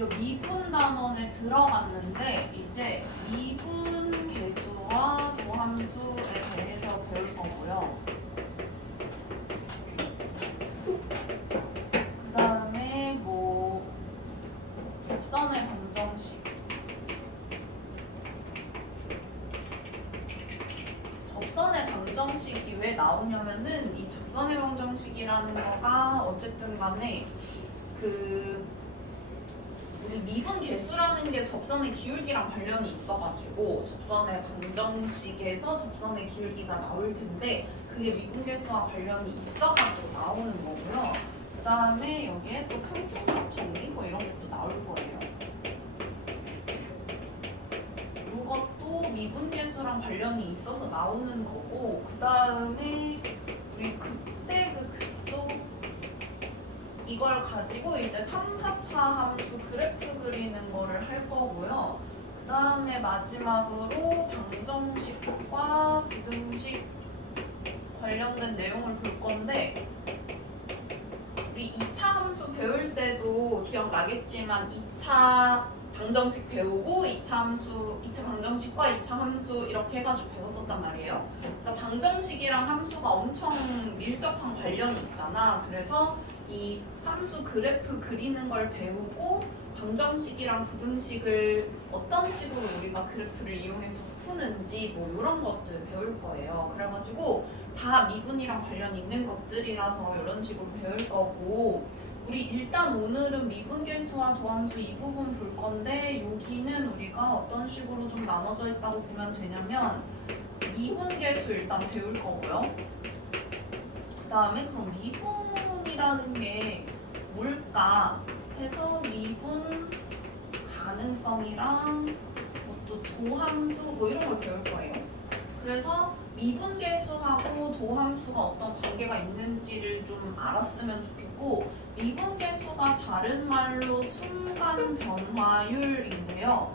드디어 미분 단원에 들어갔는데 이제 미분 계수와 도함수에 대해서 배울 거고요. 그 다음에 뭐 접선의 방정식, 접선의 방정식이 왜 나오냐면은 이 접선의 방정식이라는 거가 어쨌든 간에 우리 미분 계수라는 게 접선의 기울기랑 관련이 있어가지고 접선의 방정식에서 접선의 기울기가 나올 텐데 그게 미분 계수와 관련이 있어가지고 나오는 거고요. 그 다음에 여기에 또 평균값 정리 뭐 이런 게 또 나올 거예요. 이것도 미분 계수랑 관련이 있어서 나오는 거고, 그 다음에 우리 그때 그 급소 이걸 가지고 이제 3, 4차 함수 그래프 그리는 거를 할 거고요. 그 다음에 마지막으로 방정식과 부등식 관련된 내용을 볼 건데, 우리 2차 함수 배울 때도 기억나겠지만 2차 방정식 배우고 2차 함수, 2차 방정식과 2차 함수 이렇게 해가지고 배웠었단 말이에요. 그래서 방정식이랑 함수가 엄청 밀접한 관련이 있잖아. 그래서 이 함수 그래프 그리는 걸 배우고 방정식이랑 부등식을 어떤 식으로 우리가 그래프를 이용해서 푸는지 뭐 이런 것들 배울 거예요. 그래가지고 다 미분이랑 관련 있는 것들이라서 이런 식으로 배울 거고, 우리 일단 오늘은 미분 계수와 도함수 이 부분 볼 건데 여기는 우리가 어떤 식으로 좀 나눠져 있다고 보면 되냐면 미분 계수 일단 배울 거고요. 그 다음에 그럼 미분이라는 게 뭘까 해서 미분 가능성이랑 또 도함수 뭐 이런 걸 배울 거예요. 그래서 미분 계수하고 도함수가 어떤 관계가 있는지를 좀 알았으면 좋겠고, 미분 계수가 다른 말로 순간 변화율인데요.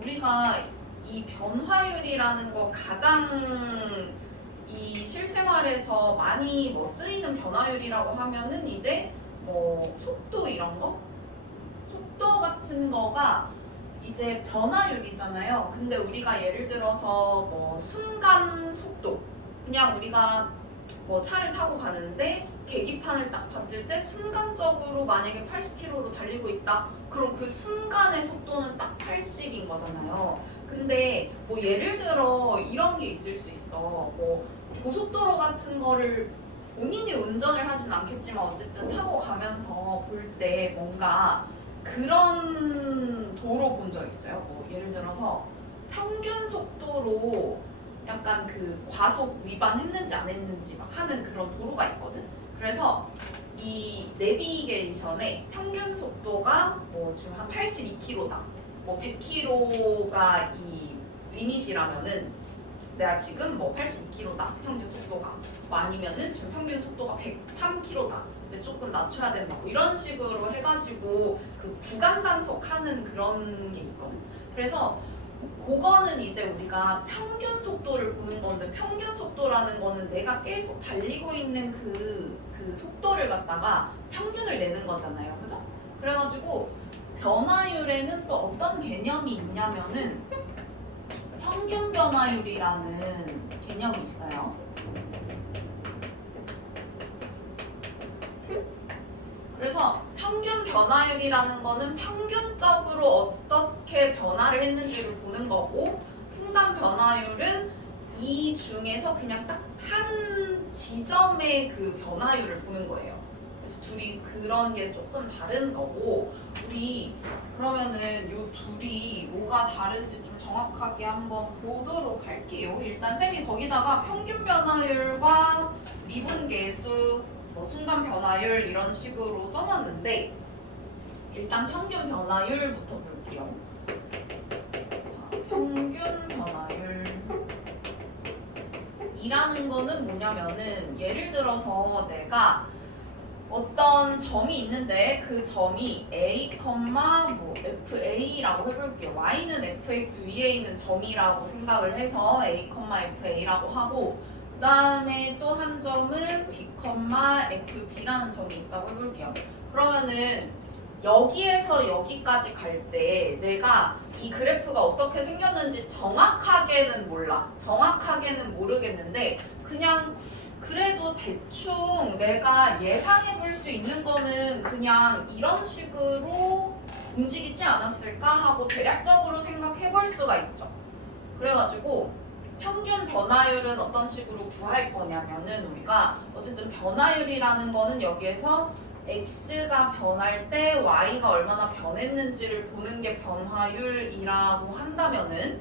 우리가 이 변화율이라는 거 가장 이 실생활에서 많이 뭐 쓰이는 변화율이라고 하면은 이제 뭐 속도 이런 거? 속도 같은 거가 이제 변화율이잖아요. 근데 우리가 예를 들어서 뭐 순간 속도, 그냥 우리가 뭐 차를 타고 가는데 계기판을 딱 봤을 때 순간적으로 만약에 80km로 달리고 있다. 그럼 그 순간의 속도는 딱 80인 거잖아요. 근데 뭐 예를 들어 이런 게 있을 수 있어. 뭐 고속도로 같은 거를 본인이 운전을 하진 않겠지만 어쨌든 타고 가면서 볼 때 뭔가 그런 도로 본 적 있어요? 뭐 예를 들어서 평균 속도로 약간 그 과속 위반했는지 안 했는지 막 하는 그런 도로가 있거든? 그래서 이 내비게이션에 평균 속도가 뭐 지금 한 82km다. 뭐 100km가 이 리밋이라면은 내가 지금 뭐 82km다. 평균 속도가. 뭐 아니면은 지금 평균 속도가 103km다. 그래서 조금 낮춰야 된다. 뭐 이런 식으로 해가지고 그 구간 단속하는 그런 게 있거든. 그래서 그거는 이제 우리가 평균 속도를 보는 건데, 평균 속도라는 거는 내가 계속 달리고 있는 그 속도를 갖다가 평균을 내는 거잖아요. 그죠? 그래가지고 변화율에는 또 어떤 개념이 있냐면은 평균 변화율이라는 개념이 있어요. 그래서 평균 변화율이라는 거는 평균적으로 어떻게 변화를 했는지를 보는 거고, 순간 변화율은 이 중에서 그냥 딱 한 지점의 그 변화율을 보는 거예요. 그래서 둘이 그런 게 조금 다른 거고, 우리 그러면은 요 둘이 뭐가 다른지 좀 정확하게 한번 보도록 할게요. 일단 쌤이 거기다가 평균 변화율과 미분 계수, 뭐 순간 변화율 이런 식으로 써놨는데, 일단 평균 변화율부터 볼게요. 자, 평균 변화율 이라는 거는 뭐냐면은 예를 들어서 내가 어떤 점이 있는데 그 점이 A, 뭐 FA라고 해볼게요. Y는 FX 위에 있는 점이라고 생각을 해서 A, FA라고 하고, 그 다음에 또 한 점은 B, fb라는 점이 있다고 해볼게요. 그러면은 여기에서 여기까지 갈 때 내가 이 그래프가 어떻게 생겼는지 정확하게는 몰라. 정확하게는 모르겠는데 그냥 그래도 대충 내가 예상해 볼 수 있는 거는 그냥 이런 식으로 움직이지 않았을까 하고 대략적으로 생각해 볼 수가 있죠. 그래가지고 평균 변화율은 어떤 식으로 구할 거냐면은 우리가 어쨌든 변화율이라는 거는 여기에서 x가 변할 때 y가 얼마나 변했는지를 보는 게 변화율이라고 한다면은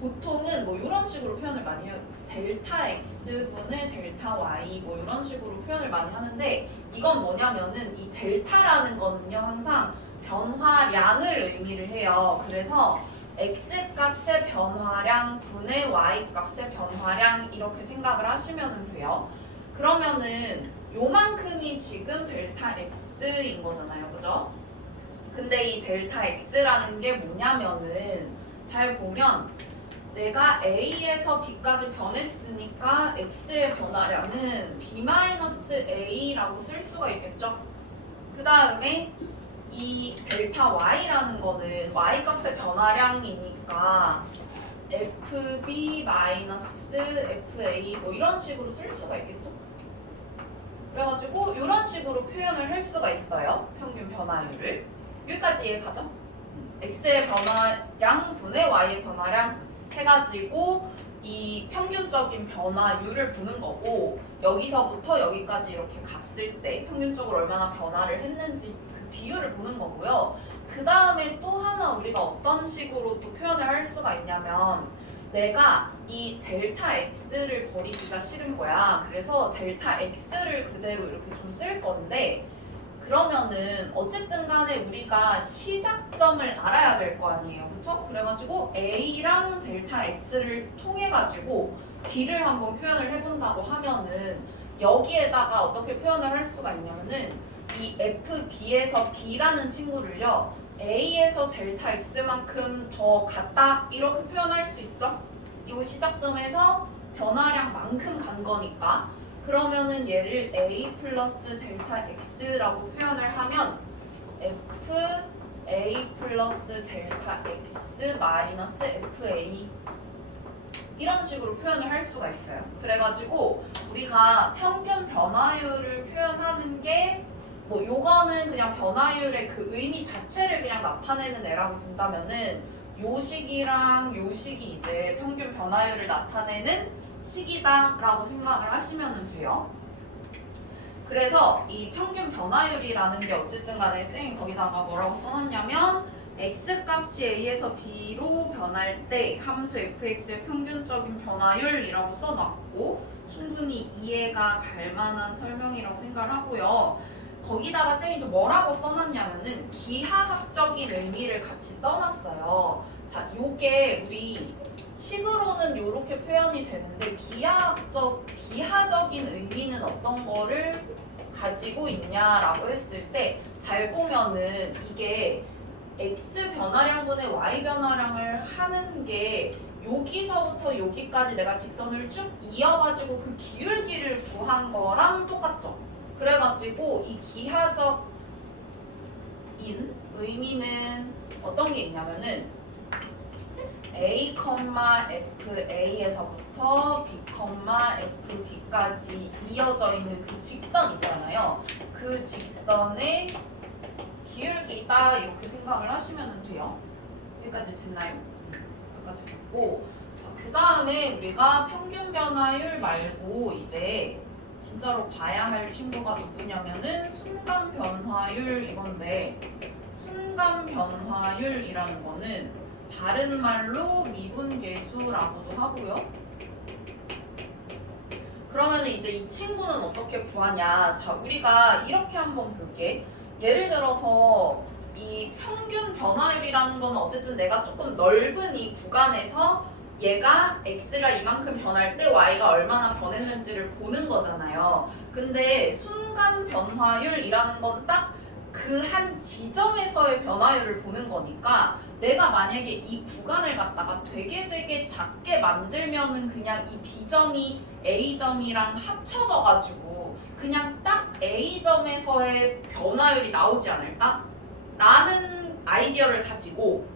보통은 뭐 이런 식으로 표현을 많이 해요. 델타 x분의 델타 y 뭐 이런 식으로 표현을 많이 하는데 이건 뭐냐면은 이 델타라는 거는요 항상 변화량을 의미를 해요. 그래서 x 값의 변화량 분의 y 값의 변화량 이렇게 생각을 하시면 돼요. 그러면은 요만큼이 지금 델타 x인 거잖아요. 그죠? 근데 이 델타 x라는 게 뭐냐면은 잘 보면 내가 a에서 b까지 변했으니까 x의 변화량은 b-a라고 쓸 수가 있겠죠? 그 다음에 이 델타 y라는 거는 y 값의 변화량이니까 fb-fa 뭐 이런 식으로 쓸 수가 있겠죠? 그래가지고 이런 식으로 표현을 할 수가 있어요. 평균 변화율을. 여기까지 이해가죠? x의 변화량 분의 y의 변화량 해가지고 이 평균적인 변화율을 보는 거고 여기서부터 여기까지 이렇게 갔을 때 평균적으로 얼마나 변화를 했는지 그 비율을 보는 거고요. 그 다음에 또 하나 우리가 어떤 식으로 또 표현을 할 수가 있냐면 내가 이 델타 x를 버리기가 싫은 거야. 그래서 델타 x를 그대로 이렇게 좀 쓸 건데 그러면은 어쨌든 간에 우리가 시작점을 알아야 될 거 아니에요. 그쵸? 그래가지고 a랑 델타 x를 통해 가지고 b를 한번 표현을 해본다고 하면은 여기에다가 어떻게 표현을 할 수가 있냐면은 이 fb에서 b라는 친구를요 a에서 델타 x만큼 더 같다 이렇게 표현할 수 있죠? 이 시작점에서 변화량만큼 간 거니까 그러면은 얘를 a 플러스 델타 x라고 표현을 하면 f a 플러스 델타 x 마이너스 fa 이런 식으로 표현을 할 수가 있어요. 그래가지고 우리가 평균 변화율을 표현하는 게 뭐 요거는 그냥 변화율의 그 의미 자체를 그냥 나타내는 애라고 본다면은 요 식이랑 요 식이 이제 평균 변화율을 나타내는 식이다라고 생각을 하시면 돼요. 그래서 이 평균 변화율이라는 게 어쨌든 간에 쌤이 거기다가 뭐라고 써놨냐면 x값이 a에서 b로 변할 때 함수 fx의 평균적인 변화율이라고 써놨고 충분히 이해가 갈 만한 설명이라고 생각을 하고요. 거기다가 쌤이 또 뭐라고 써놨냐면은 기하학적인 의미를 같이 써놨어요. 자, 요게 우리 식으로는 이렇게 표현이 되는데 기하적인 의미는 어떤 거를 가지고 있냐라고 했을 때 잘 보면은 이게 x 변화량분의 y 변화량을 하는 게 여기서부터 여기까지 내가 직선을 쭉 이어가지고 그 기울기를 구한 거랑 똑같죠. 그래가지고 이 기하적인 의미는 어떤 게 있냐면은 a, fa에서부터 b, fb까지 이어져 있는 그 직선 있잖아요. 그 직선의 기울기다 이렇게 생각을 하시면 돼요. 여기까지 됐나요? 여기까지 됐고 그 다음에 우리가 평균 변화율 말고 이제 진짜로 봐야 할 친구가 누구냐면은 순간 변화율 이건데 순간 변화율이라는 거는 다른 말로 미분계수라고도 하고요. 그러면 이제 이 친구는 어떻게 구하냐? 자, 우리가 이렇게 한번 볼게. 예를 들어서 이 평균 변화율이라는 거는 어쨌든 내가 조금 넓은 이 구간에서 얘가 x가 이만큼 변할 때 y가 얼마나 변했는지를 보는 거잖아요. 근데 순간 변화율이라는 건 딱 그 한 지점에서의 변화율을 보는 거니까 내가 만약에 이 구간을 갖다가 되게 작게 만들면은 그냥 이 B점이 A점이랑 합쳐져 가지고 그냥 딱 A점에서의 변화율이 나오지 않을까? 라는 아이디어를 가지고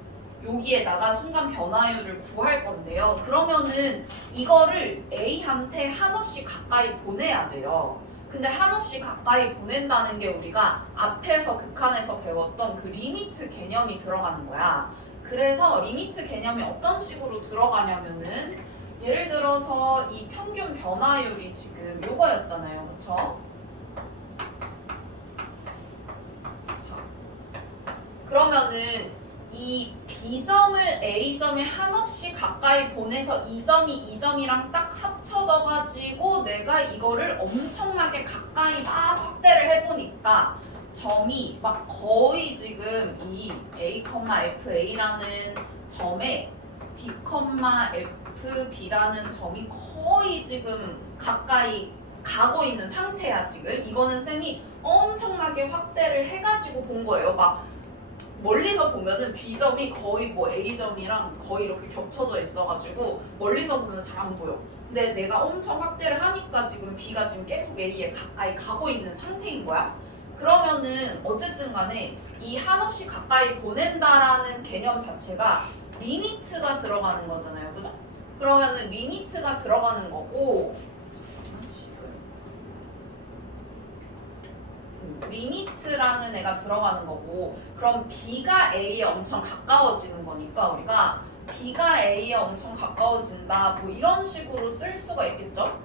여기에다가 순간 변화율을 구할 건데요. 그러면은 이거를 A한테 한없이 가까이 보내야 돼요. 근데 한없이 가까이 보낸다는 게 우리가 앞에서 극한에서 배웠던 그 리미트 개념이 들어가는 거야. 그래서 리미트 개념이 어떤 식으로 들어가냐면은 예를 들어서 이 평균 변화율이 지금 요거였잖아요. 그쵸? 자, 그러면은 이 B점을 A점에 한없이 가까이 보내서 이 점이 이 점이랑 딱 합쳐져가지고 내가 이거를 엄청나게 가까이 막 확대를 해보니까 점이 막 거의 지금 이 A, FA라는 점에 B, FB라는 점이 거의 지금 가까이 가고 있는 상태야 지금. 이거는 쌤이 엄청나게 확대를 해가지고 본 거예요. 막 멀리서 보면은 B점이 거의 뭐 A점이랑 거의 이렇게 겹쳐져 있어가지고 멀리서 보면 잘 안 보여. 근데 내가 엄청 확대를 하니까 지금 B가 지금 계속 A에 가까이 가고 있는 상태인 거야. 그러면은 어쨌든 간에 이 한없이 가까이 보낸다라는 개념 자체가 리미트가 들어가는 거잖아요. 그죠? 그러면은 리미트가 들어가는 거고 리미트라는 애가 들어가는 거고 그럼 B가 A에 엄청 가까워지는 거니까 우리가 B가 A에 엄청 가까워진다 뭐 이런 식으로 쓸 수가 있겠죠?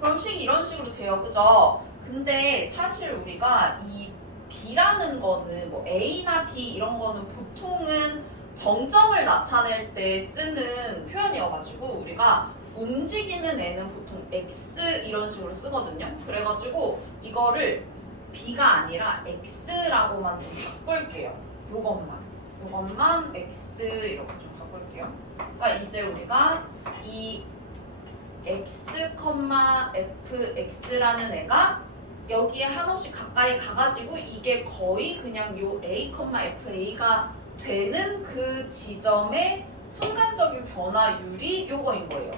그럼 식 이런 식으로 돼요. 그죠? 근데 사실 우리가 이 B라는 거는 뭐 A나 B 이런 거는 보통은 정점을 나타낼 때 쓰는 표현이어가지고 우리가 움직이는 애는 보통 X 이런 식으로 쓰거든요. 그래가지고 이거를 B가 아니라 X라고만 좀 바꿀게요. 요것만 X 이렇게 좀 바꿀게요. 그러니까 이제 우리가 이 X, FX라는 애가 여기에 한없이 가까이 가가지고 이게 거의 그냥 요 A, FA가 되는 그 지점의 순간적인 변화율이 요거인 거예요.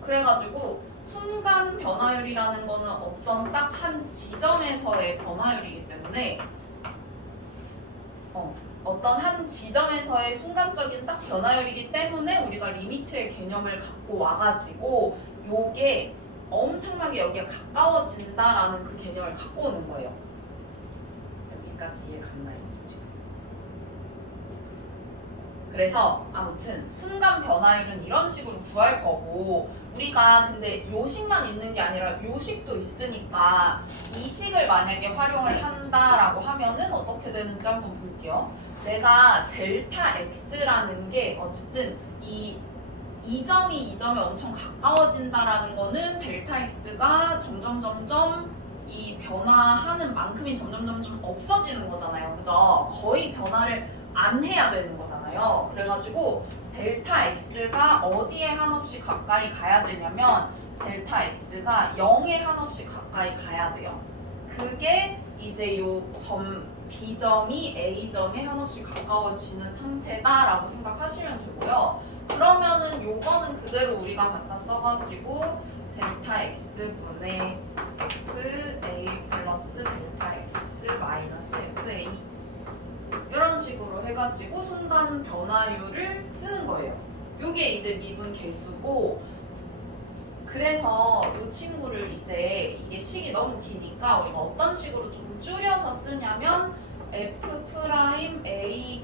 그래가지고 순간 변화율이라는 거는 어떤 딱 한 지점에서의 변화율이기 때문에 어떤 한 지점에서의 순간적인 딱 변화율이기 때문에 우리가 리미트의 개념을 갖고 와가지고 요게 엄청나게 여기에 가까워진다라는 그 개념을 갖고 오는 거예요. 여기까지 이해 갔나요? 그래서 아무튼 순간 변화율은 이런 식으로 구할 거고 우리가 근데 요식만 있는 게 아니라 요식도 있으니까 이 식을 만약에 활용을 한다라고 하면은 어떻게 되는지 한번 볼게요. 내가 델타 X라는 게 어쨌든 이 점이 이 점에 엄청 가까워진다라는 거는 델타 X가 점점 이 변화하는 만큼이 점점 없어지는 거잖아요. 그죠? 거의 변화를 안 해야 되는 거잖아요. 그래가지고 델타 X가 어디에 한없이 가까이 가야 되냐면 델타 X가 0에 한없이 가까이 가야 돼요. 그게 이제 요 B점이 A점에 한없이 가까워지는 상태다라고 생각하시면 되고요. 그러면은 요거는 그대로 우리가 갖다 써가지고 델타 X분의 FA 플러스 델타 X 마이너스 FA 이런 식으로 해가지고 순간 변화율을 쓰는 거예요. 요게 이제 미분 계수고 그래서 이 친구를 이제 이게 식이 너무 기니까 우리가 어떤 식으로 좀 줄여서 쓰냐면 F'A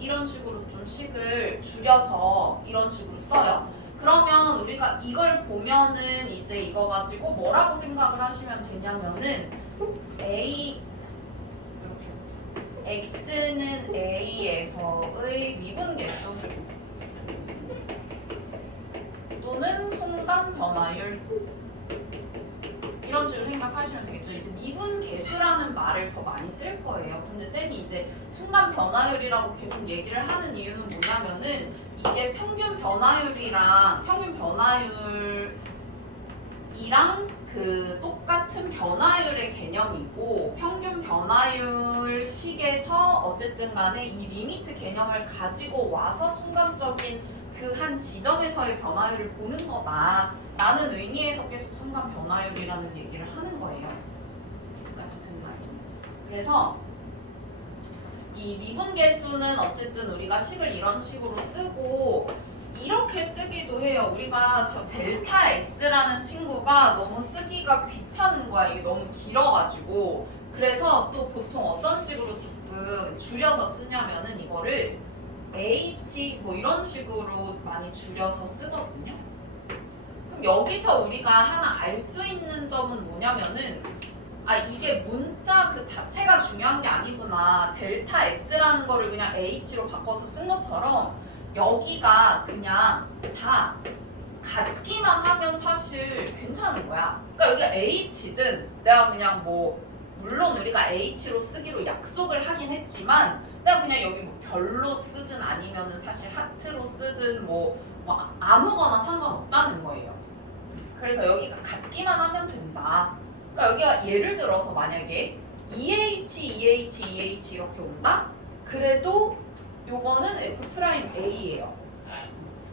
이런 식으로 좀 식을 줄여서 이런 식으로 써요. 그러면 우리가 이걸 보면은 이제 이거 가지고 뭐라고 생각을 하시면 되냐면은 A X는 A에서의 미분계수 또는 순간 변화율 이런 식으로 생각하시면 되겠죠. 이제 미분계수라는 말을 더 많이 쓸 거예요. 근데 쌤이 이제 순간 변화율이라고 계속 얘기를 하는 이유는 뭐냐면은 이게 평균 변화율이랑 그 똑같은 변화율의 개념이고 평균 변화율 식에서 어쨌든 간에 이 리미트 개념을 가지고 와서 순간적인 그 한 지점에서의 변화율을 보는 거다 라는 의미에서 계속 순간 변화율이라는 얘기를 하는 거예요. 여기까지 됐나요? 그래서 이 미분계수는 어쨌든 우리가 식을 이런 식으로 쓰고 이렇게 쓰기도 해요. 우리가 저 델타 x라는 친구가 너무 쓰기가 귀찮은 거야. 이게 너무 길어가지고. 그래서 또 보통 어떤 식으로 조금 줄여서 쓰냐면은 이거를 h 뭐 이런 식으로 많이 줄여서 쓰거든요. 그럼 여기서 우리가 하나 알 수 있는 점은 뭐냐면은 이게 문자 그 자체가 중요한 게 아니구나. 델타 x라는 거를 그냥 h로 바꿔서 쓴 것처럼 여기가 그냥 다 같기만 하면 사실 괜찮은 거야. 그러니까 여기가 h든 내가 그냥 뭐 물론 우리가 h로 쓰기로 약속을 하긴 했지만 내가 그냥 여기 뭐 별로 쓰든 아니면은 사실 하트로 쓰든 뭐 아무거나 상관없다는 거예요. 그래서 여기가 같기만 하면 된다. 그러니까 여기가 예를 들어서 만약에 2h 이렇게 온다? 그래도 요거는 F'A예요.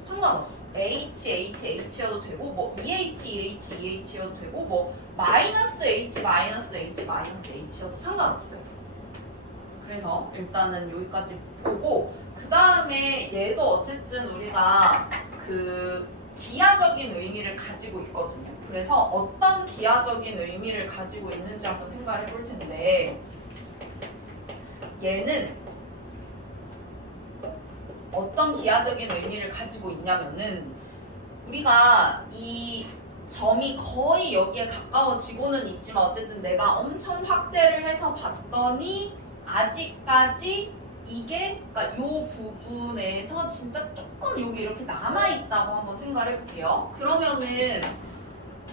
상관없어. H여도 되고 뭐 2H여도 되고 뭐 -H여도 상관없어요. 그래서 일단은 여기까지 보고 그 다음에 얘도 어쨌든 우리가 그 기하적인 의미를 가지고 있거든요. 그래서 어떤 기하적인 의미를 가지고 있는지 한번 생각을 해볼 텐데 얘는 어떤 기하적인 의미를 가지고 있냐면은 우리가 이 점이 거의 여기에 가까워지고는 있지만 어쨌든 내가 엄청 확대를 해서 봤더니 아직까지 이게 그러니까 요 부분에서 진짜 조금 여기 이렇게 남아있다고 한번 생각을 해볼게요. 그러면은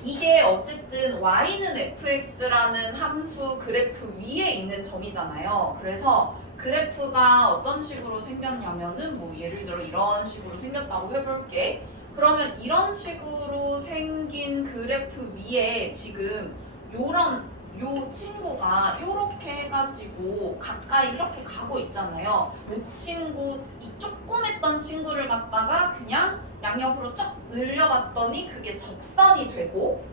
이게 어쨌든 y는 fx라는 함수 그래프 위에 있는 점이잖아요. 그래서 그래프가 어떤 식으로 생겼냐면은 뭐 예를 들어 이런 식으로 생겼다고 해볼게. 그러면 이런 식으로 생긴 그래프 위에 지금 요 친구가 요렇게 해가지고 가까이 이렇게 가고 있잖아요. 요 친구, 이 조그맸던 친구를 갖다가 그냥 양옆으로 쫙 늘려봤더니 그게 접선이 되고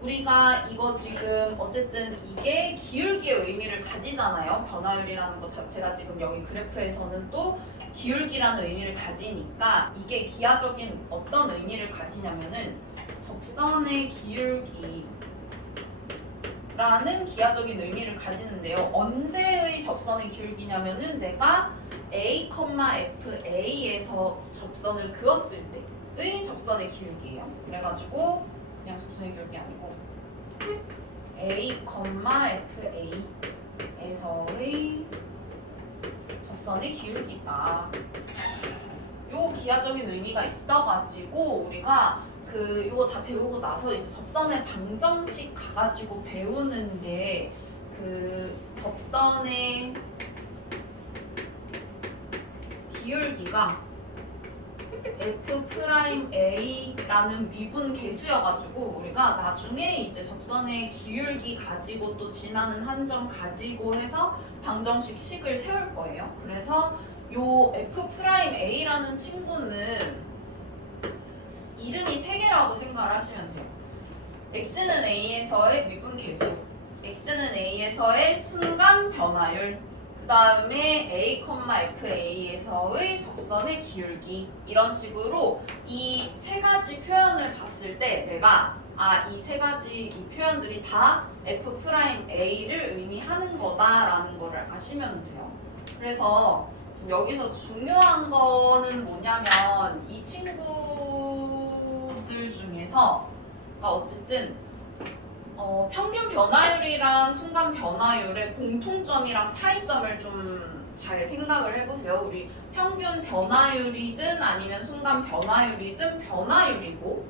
우리가 이거 지금 어쨌든 이게 기울기의 의미를 가지잖아요. 변화율이라는 것 자체가 지금 여기 그래프에서는 또 기울기라는 의미를 가지니까 이게 기하적인 어떤 의미를 가지냐면은 접선의 기울기 라는 기하적인 의미를 가지는데요. 언제의 접선의 기울기냐면은 내가 a, FA에서 접선을 그었을 때의 접선의 기울기예요. 그래가지고 그냥 접선의 기울기 아니고 a, FA에서의 접선의 기울기다. 요 기하적인 의미가 있어가지고 우리가 요거 다 배우고 나서 이제 접선의 방정식 가가지고 배우는 게 그 접선의 기울기가 F'A라는 미분 계수여가지고 우리가 나중에 이제 접선의 기울기 가지고 또 지나는 한 점 가지고 해서 방정식 식을 세울 거예요. 그래서 요 F'A라는 친구는 이름이 3개라고 생각을 하시면 돼요. x는 a에서의 미분 계수, x는 a에서의 순간 변화율, 그 다음에 a, FA에서의 접선의 기울기 이런 식으로 이 3가지 표현을 봤을 때 내가 이 3가지 이 표현들이 다 F'A를 의미하는 거다라는 거를 아시면 돼요. 그래서 여기서 중요한 거는 뭐냐면 이 친구들 중에서 어쨌든 평균 변화율이랑 순간 변화율의 공통점이랑 차이점을 좀 잘 생각을 해보세요. 우리 평균 변화율이든 아니면 순간 변화율이든 변화율이고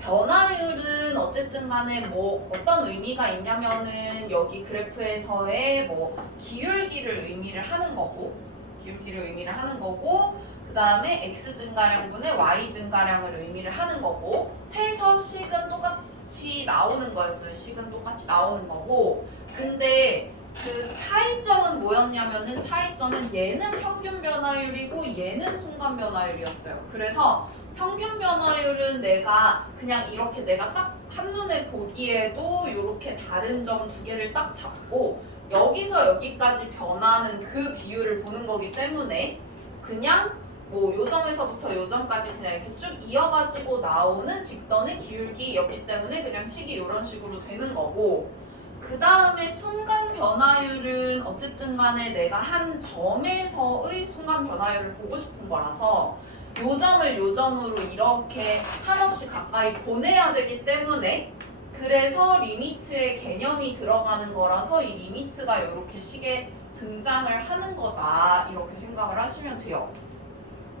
변화율은 어쨌든 간에 뭐 어떤 의미가 있냐면은 여기 그래프에서의 뭐 기울기를 의미를 하는 거고 그 다음에 x 증가량분의 y 증가량을 의미를 하는 거고 해서 식은 똑같이 나오는 거였어요. 식은 똑같이 나오는 거고 근데 그 차이점은 뭐였냐면은 차이점은 얘는 평균 변화율이고 얘는 순간 변화율이었어요. 그래서 평균 변화율은 내가 그냥 이렇게 내가 딱 한눈에 보기에도 이렇게 다른 점 두 개를 딱 잡고 여기서 여기까지 변하는 그 비율을 보는 거기 때문에 그냥 뭐 요점에서부터 요점까지 그냥 이렇게 쭉 이어가지고 나오는 직선의 기울기였기 때문에 그냥 식이 이런 식으로 되는 거고, 그 다음에 순간 변화율은 어쨌든 간에 내가 한 점에서의 순간 변화율을 보고 싶은 거라서 요점을 요점으로 이렇게 한없이 가까이 보내야 되기 때문에 그래서 리미트의 개념이 들어가는 거라서 이 리미트가 이렇게 식에 등장을 하는 거다, 이렇게 생각을 하시면 돼요.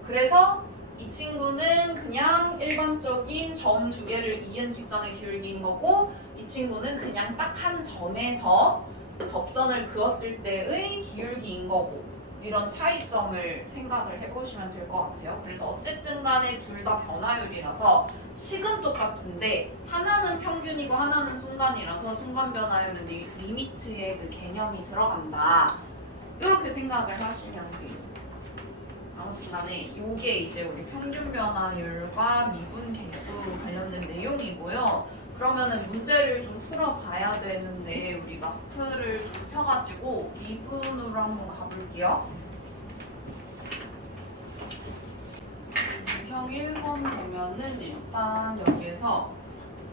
그래서 이 친구는 그냥 일반적인 점 두 개를 이은 직선의 기울기인 거고, 이 친구는 그냥 딱 한 점에서 접선을 그었을 때의 기울기인 거고, 이런 차이점을 생각을 해보시면 될 것 같아요. 그래서 어쨌든 간에 둘 다 변화율이라서 식은 똑같은데 하나는 평균이고 하나는 순간이라서 순간 변화율은 리미트의 그 개념이 들어간다, 이렇게 생각을 하시면 돼요. 아무튼 간에 요게 이제 우리 평균 변화율과 미분 개수 관련된 내용이고요. 그러면은 문제를 좀 풀어봐야 되는데 우리가 풀을 좀 펴가지고 미분으로 한번 가볼게요. 유형 1번 보면은 일단 여기에서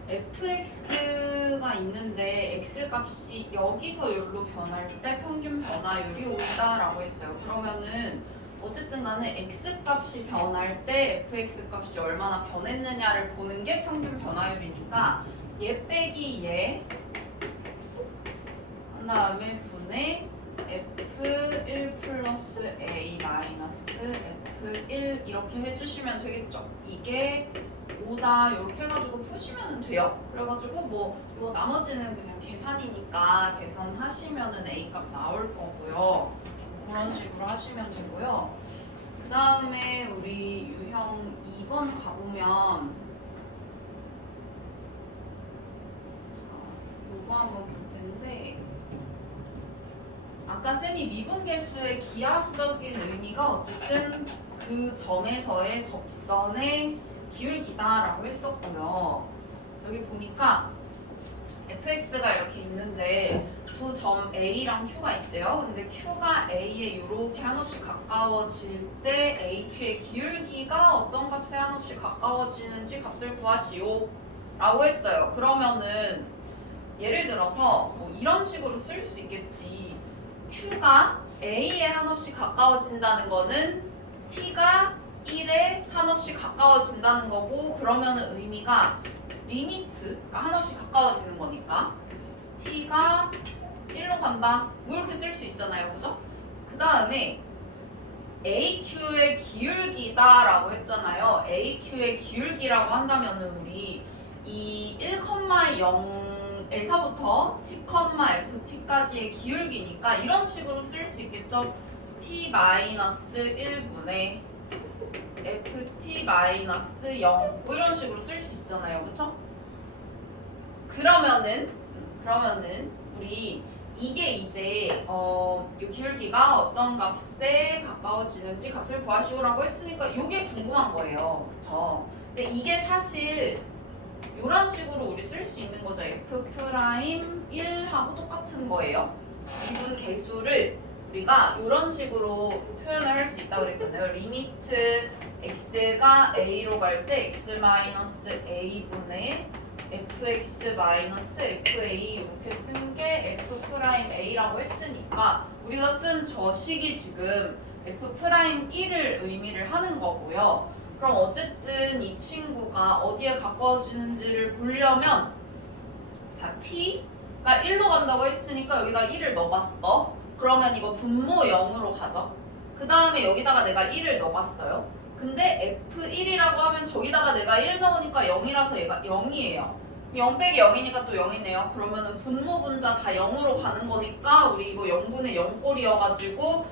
fx가 있는데 x 값이 여기서 여기로 변할 때 평균 변화율이 온다라고 했어요. 그러면은 어쨌든 간에 x 값이 변할 때 fx 값이 얼마나 변했느냐를 보는 게 평균 변화율이니까 얘 빼기 얘 한 다음에 분의 f1 플러스 a 마이너스 f1 이렇게 해주시면 되겠죠. 이게 5다 이렇게 해가지고 푸시면 돼요. 그래가지고 뭐 이거 나머지는 그냥 계산이니까 계산하시면은 a 값 나올 거고요. 그런 식으로 하시면 되고요. 그 다음에 우리 유형 2번 가보면 요거 한번 볼 텐데, 아까 쌤이 미분계수의 기하학적인 의미가 어쨌든 그 점에서의 접선의 기울기다라고 했었고요. 여기 보니까 fx가 이렇게 있는데 두 점 a랑 q가 있대요. 근데 q가 a에 이렇게 한없이 가까워질 때 aq의 기울기가 어떤 값에 한없이 가까워지는지 값을 구하시오 라고 했어요. 그러면은 예를 들어서 뭐 이런 식으로 쓸 수 있겠지. q가 a에 한없이 가까워진다는 거는 t가 1에 한없이 가까워진다는 거고, 그러면은 의미가 리미트가 한없이 가까워지는 거니까 t가 1로 간다, 뭐 이렇게 쓸 수 있잖아요, 그죠? 그 다음에 aq의 기울기다 라고 했잖아요. aq의 기울기라고 한다면은 우리 이 1,0에서부터 t,ft까지의 기울기니까 이런 식으로 쓸 수 있겠죠. t-1분의 ft-0 뭐 이런 식으로 쓸 수 있잖아요, 그쵸? 그러면은 우리 이게 이제 이 기울기가 어떤 값에 가까워지는지 값을 구하시오라고 했으니까 이게 궁금한 거예요, 그쵸? 근데 이게 사실 이런 식으로 우리 쓸 수 있는 거죠. f'1하고 똑같은 거예요. 미분 개수를 우리가 이런 식으로 표현을 할 수 있다고 그랬잖아요. 리미트 x가 a로 갈 때 x-a분의 fx-fa 이렇게 쓴 게 f'a라고 했으니까 우리가 쓴 저 식이 지금 f'1을 의미를 하는 거고요. 그럼 어쨌든 이 친구가 어디에 가까워지는지를 보려면, 자, t가 1로 간다고 했으니까 여기다 1을 넣어봤어. 그러면 이거 분모 0으로 가죠. 그 다음에 여기다가 내가 1을 넣어봤어요. 근데 f1이라고 하면 저기다가 내가 1 넣으니까 0이라서 얘가 0이에요. 0 빼기 0이니까 또 0이네요. 그러면은 분모 분자 다 0으로 가는 거니까 우리 이거 0분의 0꼴이어가지고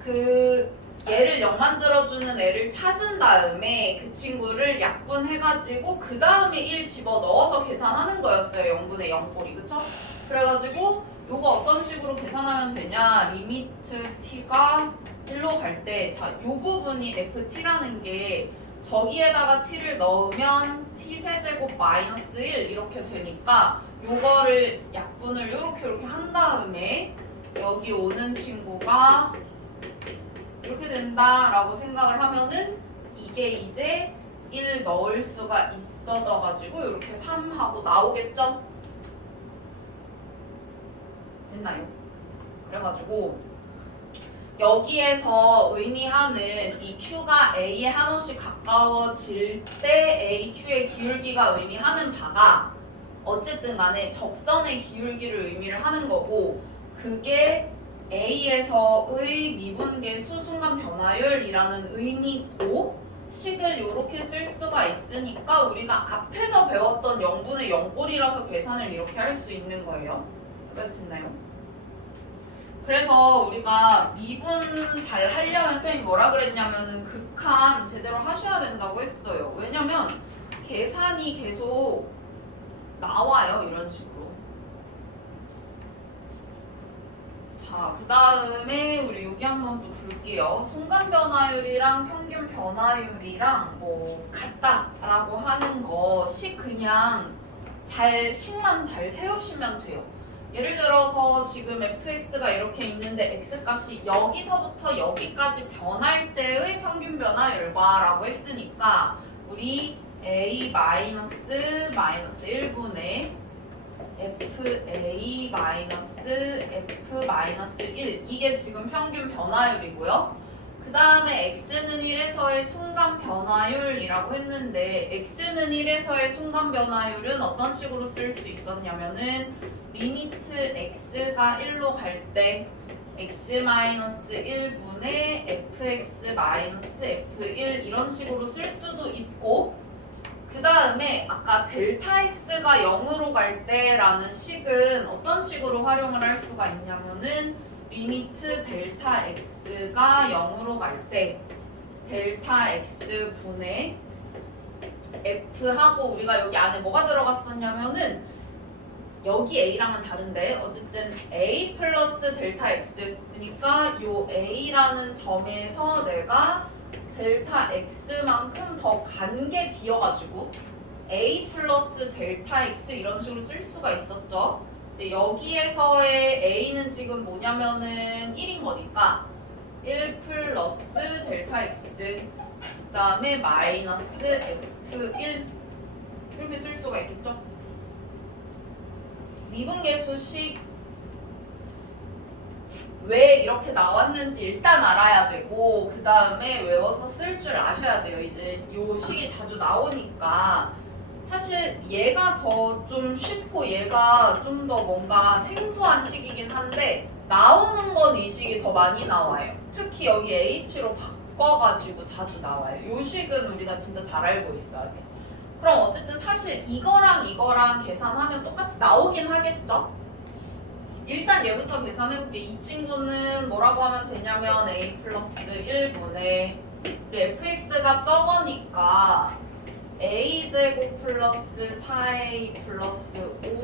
그 얘를 0 만들어주는 애를 찾은 다음에 그 친구를 약분해가지고 그 다음에 1 집어넣어서 계산하는 거였어요. 0분의 0꼴이, 그쵸? 그래가지고 요거 어떤 식으로 계산하면 되냐, 리미트 t가 1로 갈 때, 자, 요 부분이 ft라는 게 저기에다가 t를 넣으면 t세제곱 마이너스 1 이렇게 되니까 요거를 약분을 요렇게 한 다음에 여기 오는 친구가 이렇게 된다라고 생각을 하면은 이게 이제 1 넣을 수가 있어져 가지고 이렇게 3하고 나오겠죠? 됐나요? 그래가지고 여기에서 의미하는 이 Q가 A에 한없이 가까워질 때 AQ의 기울기가 의미하는 바가 어쨌든 간에 적선의 기울기를 의미를 하는 거고 그게 A에서의 미분계수 순간 변화율이라는 의미고 식을 이렇게 쓸 수가 있으니까 우리가 앞에서 배웠던 0분의 0꼴이라서 계산을 이렇게 할 수 있는 거예요. 여기까지 됐나요? 그래서 우리가 미분 잘 하려면 선생님이 뭐라 그랬냐면은 극한 제대로 하셔야 된다고 했어요. 왜냐면 계산이 계속 나와요. 이런 식으로. 자, 그 다음에 우리 여기 한번 또 볼게요. 순간 변화율이랑 평균 변화율이랑 뭐 같다라고 하는 것이 그냥 식만 잘 세우시면 돼요. 예를 들어서 지금 fx가 이렇게 있는데 x값이 여기서부터 여기까지 변할 때의 평균 변화율과라고 했으니까 우리 a 마이너스 1분의 fa 마이너스 f 마이너스 1 이게 지금 평균 변화율이고요. 그 다음에 x는 1에서의 순간 변화율이라고 했는데 x는 1에서의 순간 변화율은 어떤 식으로 쓸 수 있었냐면은 리미트 x가 1로 갈 때 x-1분의 fx-f1 이런 식으로 쓸 수도 있고 그 다음에 아까 델타 x가 0으로 갈 때라는 식은 어떤 식으로 활용을 할 수가 있냐면은 리미트 델타 x가 0으로 갈 때 델타 x 분의 f하고 우리가 여기 안에 뭐가 들어갔었냐면은 여기 a랑은 다른데 어쨌든 a 플러스 델타 x 그러니까 요 a라는 점에서 내가 델타 x만큼 더 간 게 비어가지고 a 플러스 델타 x 이런 식으로 쓸 수가 있었죠. 근데 여기에서의 a는 지금 뭐냐면은 1인 거니까 1 플러스 델타 x 그 다음에 마이너스 f1 이렇게 쓸 수가 있겠죠. 미분계수식 왜 이렇게 나왔는지 일단 알아야 되고 그 다음에 외워서 쓸 줄 아셔야 돼요. 이제 요 식이 자주 나오니까 사실 얘가 더 좀 쉽고 얘가 좀 더 뭔가 생소한 식이긴 한데 나오는 건 이 식이 더 많이 나와요. 특히 여기 H로 바꿔가지고 자주 나와요. 요 식은 우리가 진짜 잘 알고 있어야 돼. 그럼 어쨌든 사실 이거랑 계산하면 똑같이 나오긴 하겠죠? 일단 얘부터 계산해볼게. 이 친구는 뭐라고 하면 되냐면 a 플러스 1분의 우리 fx가 적으니까 a제곱 플러스 4a 플러스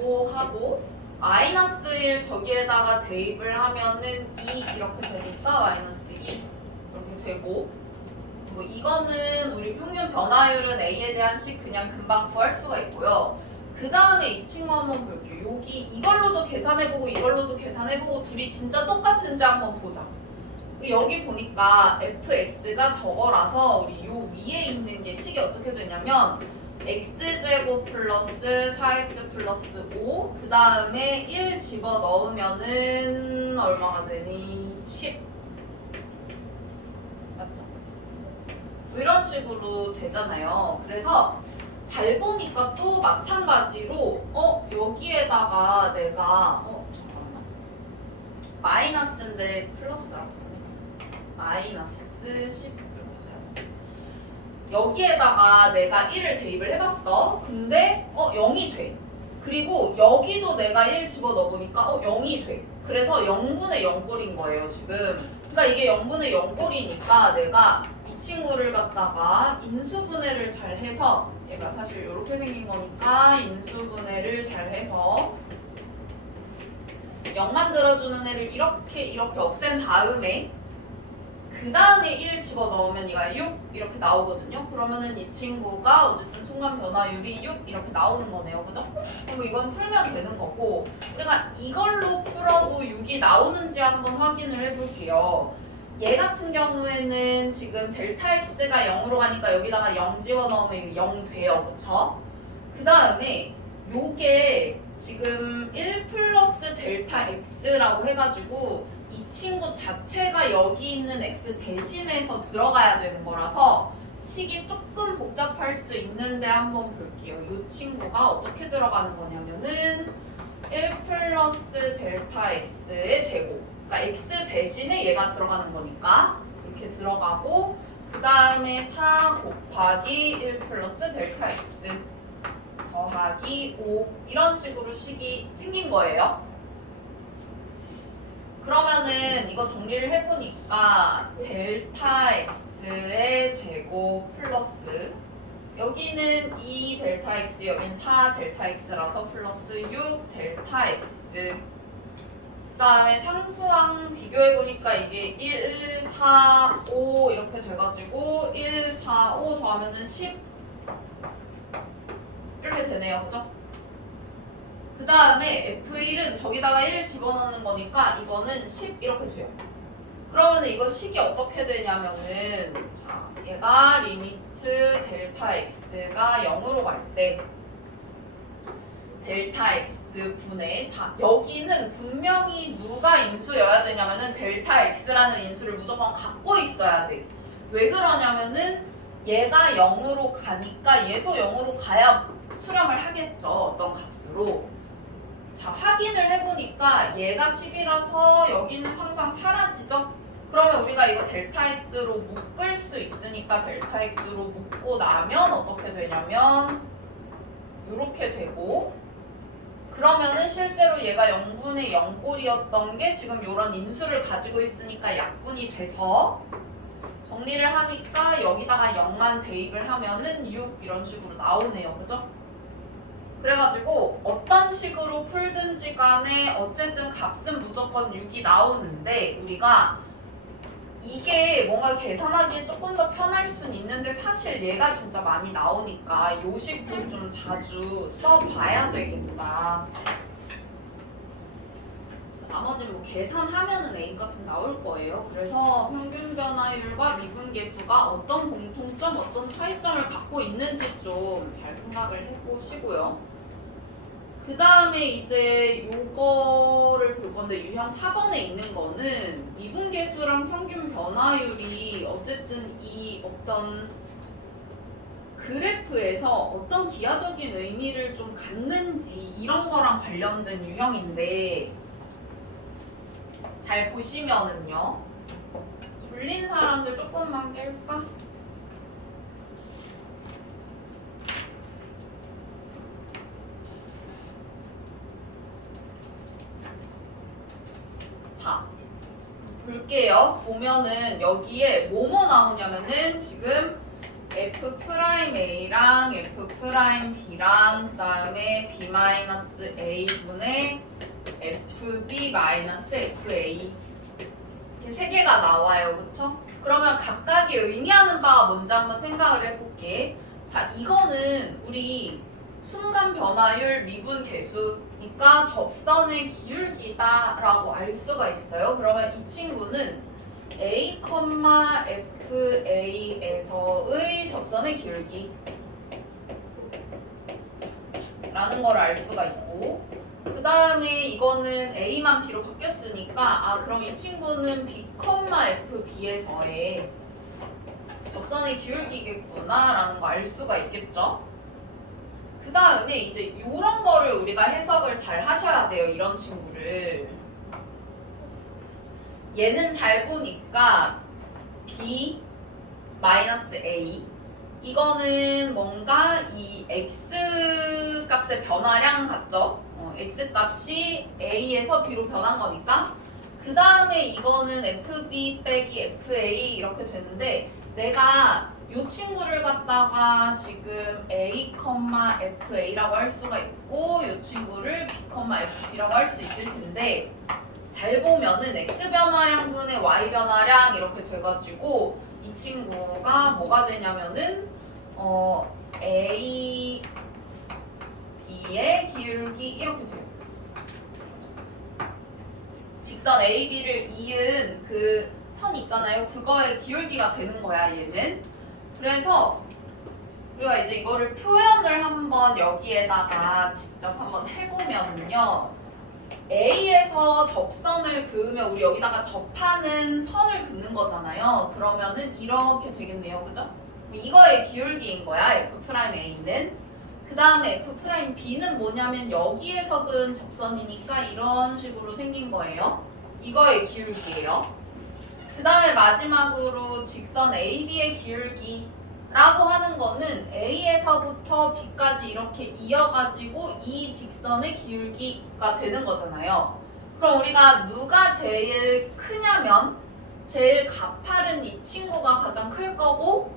5 하고 마이너스 1 저기에다가 대입을 하면은 2 이렇게 되니까 마이너스 2 이렇게 되고 뭐 이거는 우리 평균 변화율은 a에 대한 식 그냥 금방 구할 수가 있고요. 그 다음에 이 친구 한번 볼게요. 여기 이걸로도 계산해보고 이걸로도 계산해보고 둘이 진짜 똑같은지 한번 보자. 여기 보니까 fx가 저거라서 우리 요 위에 있는 게 식이 어떻게 되냐면 x제곱 플러스 4x 플러스 5 그 다음에 1 집어넣으면은 얼마가 되니? 10 맞죠? 이런 식으로 되잖아요. 그래서 잘 보니까 또 마찬가지로 여기에다가 내가 잠깐만 마이너스인데 플러스라고 썼네. 마이너스 10 이렇게 써야죠. 여기에다가 내가 1을 대입을 해봤어. 근데 0이 돼. 그리고 여기도 내가 1 집어넣어보니까 0이 돼. 그래서 0분의 0꼴인 거예요 지금. 그러니까 이게 0분의 0꼴이니까 내가 이 친구를 갖다가 인수분해를 잘 해서 얘가 사실 이렇게 생긴 거니까 인수분해를 잘 해서 0 만들어주는 애를 이렇게 없앤 다음에 그 다음에 1 집어넣으면 얘가 6 이렇게 나오거든요. 그러면은 이 친구가 어쨌든 순간 변화율이 6 이렇게 나오는 거네요. 그죠? 그럼 이건 풀면 되는 거고, 우리가 이걸로 풀어도 6이 나오는지 한번 확인을 해볼게요. 얘 같은 경우에는 지금 델타 x가 0으로 가니까 여기다가 0 집어넣으면 0 돼요. 그쵸? 그 다음에 요게 지금 1 플러스 델타 x라고 해가지고 이 친구 자체가 여기 있는 x 대신해서 들어가야 되는 거라서 식이 조금 복잡할 수 있는데 한번 볼게요. 이 친구가 어떻게 들어가는 거냐면은 1 플러스 델타 x의 제곱, 그러니까 x 대신에 얘가 들어가는 거니까 이렇게 들어가고, 그 다음에 4 곱하기 1 플러스 델타 x 더하기 5 이런 식으로 식이 생긴 거예요. 그러면은 이거 정리를 해보니까 델타 x의 제곱 플러스 여기는 2 델타 x, 여기는 4 델타 x라서 플러스 6 델타 x, 그 다음에 상수항 비교해보니까 이게 1, 4, 5 이렇게 돼가지고 1, 4, 5 더하면은 10 이렇게 되네요. 그죠? 그 다음에 F1은 저기다가 1 집어넣는 거니까 이거는 10 이렇게 돼요. 그러면 이거 식이 어떻게 되냐면은, 자, 얘가 리미트 델타 x가 0으로 갈 때 델타 x 분의, 자, 여기는 분명히 누가 인수여야 되냐면은 델타 x라는 인수를 무조건 갖고 있어야 돼. 왜 그러냐면은 얘가 0으로 가니까 얘도 0으로 가야 수렴을 하겠죠. 어떤 값으로. 자, 확인을 해보니까 얘가 10이라서 여기는 상수항 사라지죠? 그러면 우리가 이거 델타 x로 묶을 수 있으니까 델타 x로 묶고 나면 어떻게 되냐면 이렇게 되고, 그러면은 실제로 얘가 0분의 0꼴이었던 게 지금 이런 인수를 가지고 있으니까 약분이 돼서 정리를 하니까 여기다가 0만 대입을 하면은 6 이런 식으로 나오네요. 그죠? 그래가지고 어떤 식으로 풀든지 간에 어쨌든 값은 무조건 6이 나오는데, 우리가 이게 뭔가 계산하기에 조금 더 편할 순 있는데 사실 얘가 진짜 많이 나오니까 요 식도 좀 자주 써봐야 되겠다. 나머지 뭐 계산하면은 A 값은 나올 거예요. 그래서 평균 변화율과 미분계수가 어떤 공통점, 어떤 차이점을 갖고 있는지 좀 잘 생각을 해보시고요. 그 다음에 이제 요거를 볼 건데, 유형 4번에 있는 거는 미분계수랑 평균 변화율이 어쨌든 이 어떤 그래프에서 어떤 기하적인 의미를 좀 갖는지 이런 거랑 관련된 유형인데, 잘 보시면은요, 졸린 사람들 조금만 깰까? 자, 볼게요. 보면은 여기에 뭐뭐 나오냐면은 지금 F'A랑 F'B랑 그 다음에 B-A 분의 FB-FA 이렇게 세 개가 나와요. 그쵸? 그러면 각각이 의미하는 바가 뭔지 한번 생각을 해볼게. 자, 이거는 우리 순간 변화율 미분 계수니까 접선의 기울기다 라고 알 수가 있어요. 그러면 이 친구는 A, FA에서의 접선의 기울기 라는 걸 알 수가 있고, 그 다음에 이거는 A만 B로 바뀌었으니까 아 그럼 이 친구는 B, FB에서의 접선의 기울기겠구나 라는 거 알 수가 있겠죠. 그 다음에 이제 이런 거를 우리가 해석을 잘 하셔야 돼요. 이런 친구를. 얘는 잘 보니까 B A 이거는 뭔가 이 X 값의 변화량 같죠? X 값이 A에서 B로 변한 거니까. 그 다음에 이거는 FB 빼기 FA 이렇게 되는데, 내가 이 친구를 갖다가 지금 A, FA라고 할 수가 있고 이 친구를 B, FB라고 할 수 있을 텐데, 잘 보면은 x 변화량분의 y 변화량 이렇게 돼가지고 이 친구가 뭐가 되냐면은 a b의 기울기 이렇게 돼요. 직선 a b를 이은 그 선 있잖아요. 그거의 기울기가 되는 거야 얘는. 그래서 우리가 이제 이거를 표현을 한번 여기에다가 직접 한번 해보면은요. A에서 접선을 그으면 우리 여기다가 접하는 선을 긋는 거잖아요. 그러면은 이렇게 되겠네요. 그죠? 이거의 기울기인 거야. F'A는. 그 다음에 F'B는 뭐냐면 여기에서 그은 접선이니까 이런 식으로 생긴 거예요. 이거의 기울기예요. 그 다음에 마지막으로 직선 AB의 기울기 라고 하는 거는 A에서부터 B까지 이렇게 이어가지고 이 직선의 기울기가 되는 거잖아요. 그럼 우리가 누가 제일 크냐면 제일 가파른 이 친구가 가장 클 거고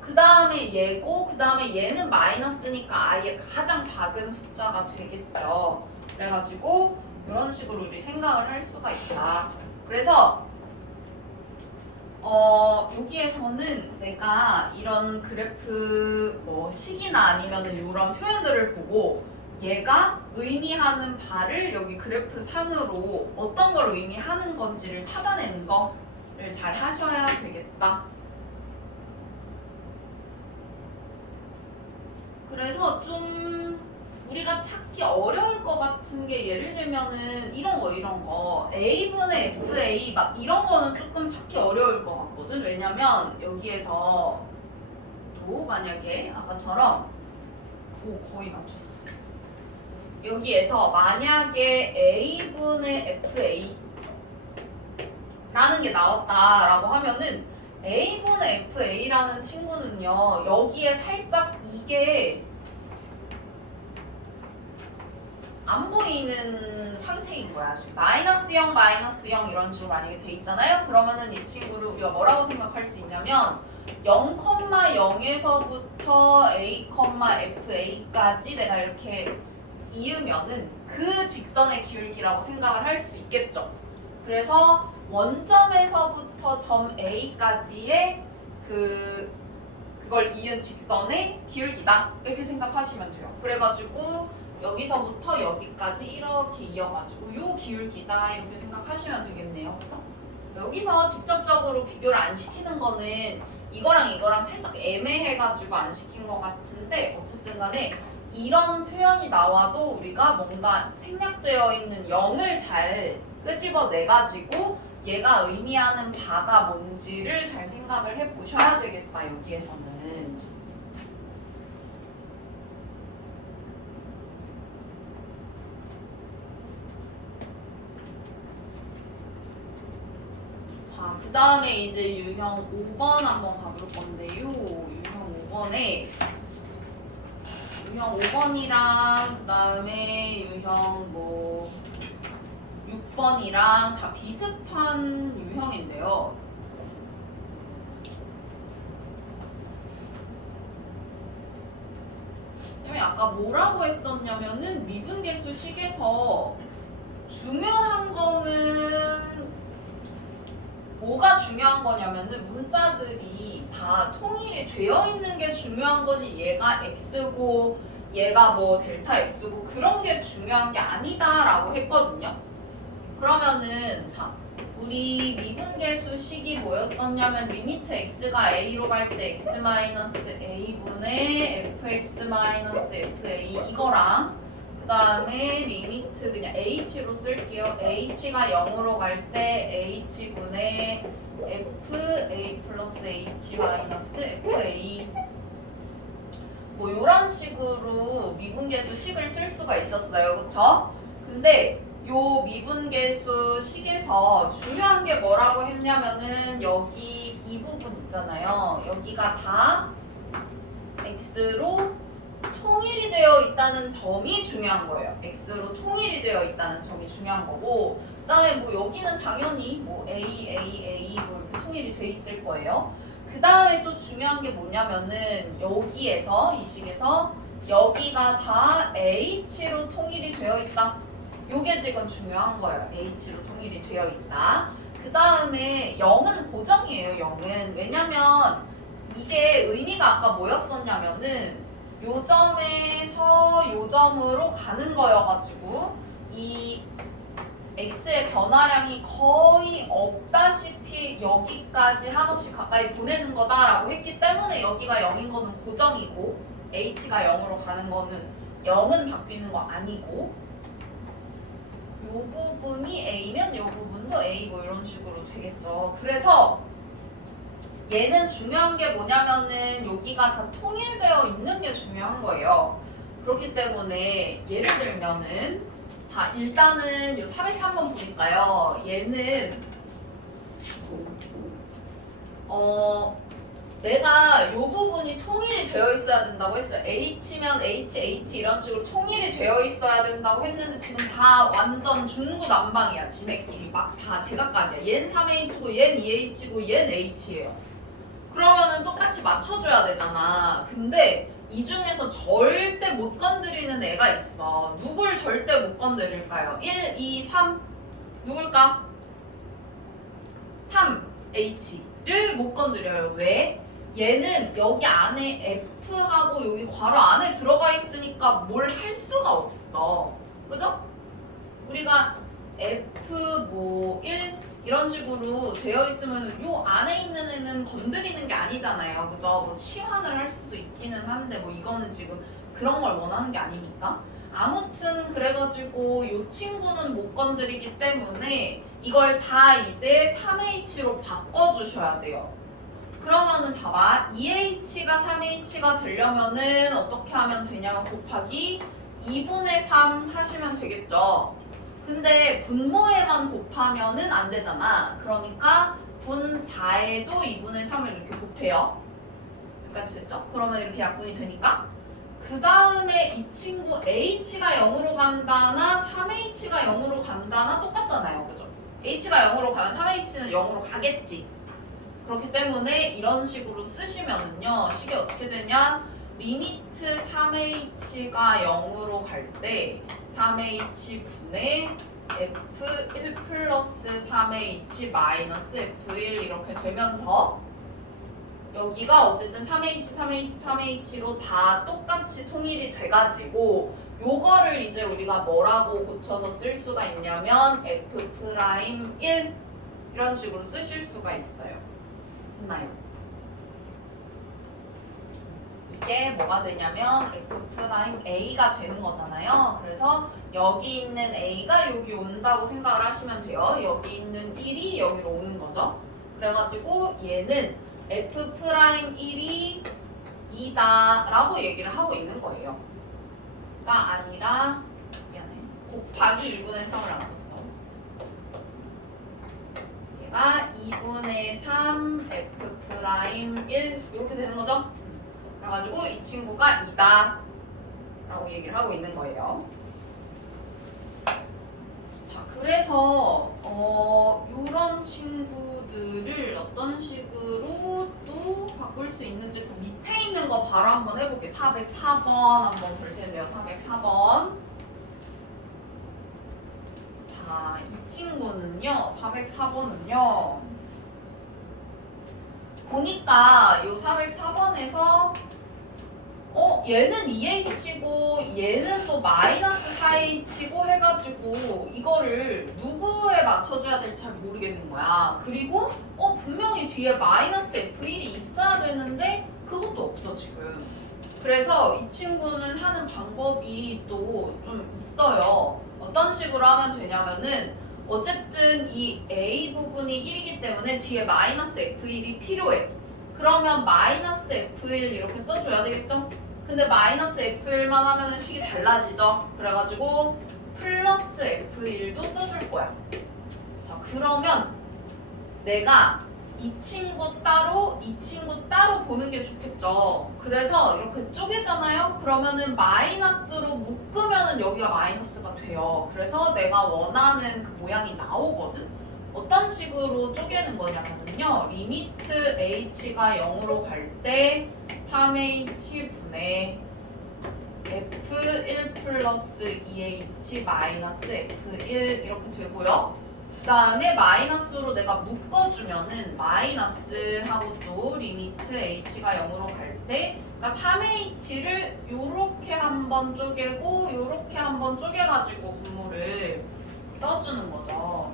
그 다음에 얘고 그 다음에 얘는 마이너스니까 아예 가장 작은 숫자가 되겠죠. 그래가지고 이런 식으로 우리 생각을 할 수가 있다. 그래서 여기에서는 내가 이런 그래프 뭐 식이나 아니면은 이런 표현들을 보고 얘가 의미하는 바를 여기 그래프 상으로 어떤 걸 의미하는 건지를 찾아내는 거를 잘 하셔야 되겠다. 그래서 좀 우리가 찾기 어려울 것 같은 게 예를 들면은 이런 거 A분의 FA 막 이런 거는 조금 찾기 어려울 것 같거든. 왜냐면 여기에서 또 만약에 아까처럼 거의 맞췄어. 여기에서 만약에 A분의 FA 라는 게 나왔다라고 하면은 A분의 FA라는 친구는요 여기에 살짝 이게 안 보이는 상태인 거야. 지금 마이너스 0, 마이너스 0 이런 식으로 만약에 돼 있잖아요. 그러면은 이 친구를 우리가 뭐라고 생각할 수 있냐면 0,0에서부터 A, FA까지 내가 이렇게 이으면은 그 직선의 기울기라고 생각을 할 수 있겠죠. 그래서 원점에서부터 점 A까지의 그걸 이은 직선의 기울기다 이렇게 생각하시면 돼요. 그래가지고 여기서부터 여기까지 이렇게 이어가지고 요 기울기다 이렇게 생각하시면 되겠네요. 그죠? 여기서 직접적으로 비교를 안 시키는 거는 이거랑 살짝 애매해가지고 안 시킨 것 같은데 어쨌든 간에 이런 표현이 나와도 우리가 뭔가 생략되어 있는 0을 잘 끄집어내가지고 얘가 의미하는 바가 뭔지를 잘 생각을 해보셔야 되겠다. 여기에서는. 자, 그 다음에 이제 유형 5번 한번 가볼 건데요. 유형 5번이랑 그 다음에 유형 6번이랑 다 비슷한 유형인데요. 아까 뭐라고 했었냐면은 미분계수 식에서 중요한 거는 뭐가 중요한 거냐면은 문자들이 다 통일이 되어 있는 게 중요한 거지 얘가 x고 얘가 뭐 델타 x고 그런 게 중요한 게 아니다라고 했거든요. 그러면은 자 우리 미분계수 식이 뭐였었냐면 리미트 x가 a로 갈 때 x-a분의 fx-fa 이거랑 그 다음에 리미트 그냥 h로 쓸게요. h가 0으로 갈 때 h분의 fa 플러스 h-fa 뭐 요런 식으로 미분계수 식을 쓸 수가 있었어요. 그쵸? 근데 요 미분계수 식에서 중요한 게 뭐라고 했냐면은 여기 이 부분 있잖아요. 여기가 다 x로 통일이 되어 있다는 점이 중요한 거예요. x로 통일이 되어 있다는 점이 중요한 거고 그 다음에 뭐 여기는 당연히 뭐 a 뭐 이렇게 통일이 돼 있을 거예요. 그 다음에 또 중요한 게 뭐냐면은 여기에서 이 식에서 여기가 다 h로 통일이 되어 있다 요게 지금 중요한 거예요. H로 통일이 되어 있다. 그 다음에 0은 고정이에요. 0은. 왜냐면 이게 의미가 아까 뭐였었냐면은 요 점에서 요 점으로 가는 거여가지고 이 x의 변화량이 거의 없다시피 여기까지 한없이 가까이 보내는 거다라고 했기 때문에 여기가 0인 거는 고정이고 h가 0으로 가는 거는 0은 바뀌는 거 아니고 요 부분이 a면 요 부분도 a 뭐 이런 식으로 되겠죠. 그래서 얘는 중요한 게 뭐냐면은 여기가 다 통일되어 있는 게 중요한 거예요. 그렇기 때문에 예를 들면은 자 일단은 요 403번 보니까요. 얘는 내가 요 부분이 통일이 되어 있어야 된다고 했어요. H면 H, H 이런 식으로 통일이 되어 있어야 된다고 했는데 지금 다 완전 중구난방이야. 지네끼리 막 다 제각각이야. 얘는 3H고 얘는 2H고 얘는 H예요. 그러면은 똑같이 맞춰줘야 되잖아. 근데 이 중에서 절대 못 건드리는 애가 있어. 누굴 절대 못 건드릴까요? 1, 2, 3 누굴까? 3H를 못 건드려요. 왜? 얘는 여기 안에 F하고 여기 괄호 안에 들어가 있으니까 뭘 할 수가 없어. 그죠? 우리가 F 뭐 1 이런 식으로 되어 있으면 요 안에 있는 애는 건드리는 게 아니잖아요. 그죠? 뭐 치환을 할 수도 있기는 한데 뭐 이거는 지금 그런 걸 원하는 게 아니니까. 아무튼 그래가지고 요 친구는 못 건드리기 때문에 이걸 다 이제 3H로 바꿔주셔야 돼요. 그러면은 봐봐. 2H가 3H가 되려면은 어떻게 하면 되냐면 곱하기 2분의 3 하시면 되겠죠. 근데 분모에만 곱하면은 안 되잖아. 그러니까 분자에도 2분의 3을 이렇게 곱해요. 여기까지 됐죠? 그러면 이렇게 약분이 되니까 그 다음에 이 친구 H가 0으로 간다나 3H가 0으로 간다나 똑같잖아요. 그죠? H가 0으로 가면 3H는 0으로 가겠지. 그렇기 때문에 이런 식으로 쓰시면은요. 식이 어떻게 되냐? 리미트 3H가 0으로 갈 때 3H분의 F1 플러스 3H 마이너스 F1 이렇게 되면서 여기가 어쨌든 3H, 3H, 3H로 다 똑같이 통일이 돼가지고 요거를 이제 우리가 뭐라고 고쳐서 쓸 수가 있냐면 F'1 이런 식으로 쓰실 수가 있어요. 됐나요? 이게 뭐가 되냐면 F'A가 되는 거잖아요. 그래서 여기 있는 A가 여기 온다고 생각을 하시면 돼요. 여기 있는 1이 여기로 오는 거죠. 그래가지고 얘는 F'1이 2다 라고 얘기를 하고 있는 거예요. 가 아니라 미안해. 곱하기 2분의 3을 안 썼어. 얘가 2분의 3 F'1 이렇게 되는 거죠. 그래가지고 이 친구가 2다 라고 얘기를 하고 있는 거예요. 자, 그래서 요런 친구들을 어떤 식으로 또 바꿀 수 있는지 그 밑에 있는 거 바로 한번 해볼게요. 404번 한번 볼 텐데요. 404번. 자, 이 친구는요. 404번은요. 보니까 요 404번에서 얘는 2H고 얘는 또 마이너스 4H고 해가지고 이거를 누구에 맞춰줘야 될지 잘 모르겠는 거야. 그리고 분명히 뒤에 마이너스 F1이 있어야 되는데 그것도 없어 지금. 그래서 이 친구는 하는 방법이 또 좀 있어요. 어떤 식으로 하면 되냐면은 어쨌든 이 A 부분이 1이기 때문에 뒤에 마이너스 F1이 필요해. 그러면 마이너스 F1 이렇게 써줘야 되겠죠? 근데 마이너스 F1만 하면 식이 달라지죠? 그래가지고 플러스 F1도 써줄 거야. 자, 그러면 내가 이 친구 따로, 이 친구 따로 보는 게 좋겠죠? 그래서 이렇게 쪼개잖아요? 그러면은 마이너스로 묶으면은 여기가 마이너스가 돼요. 그래서 내가 원하는 그 모양이 나오거든? 어떤 식으로 쪼개는 거냐면요. 리미트 h가 0으로 갈 때 3h분의 F1 플러스 2H 마이너스 F1 이렇게 되고요. 그 다음에 마이너스로 내가 묶어주면은 마이너스하고 또 리미트 H가 0으로 갈 때 그러니까 3H를 요렇게 한번 쪼개고 요렇게 한번 쪼개가지고 분모를 써주는 거죠.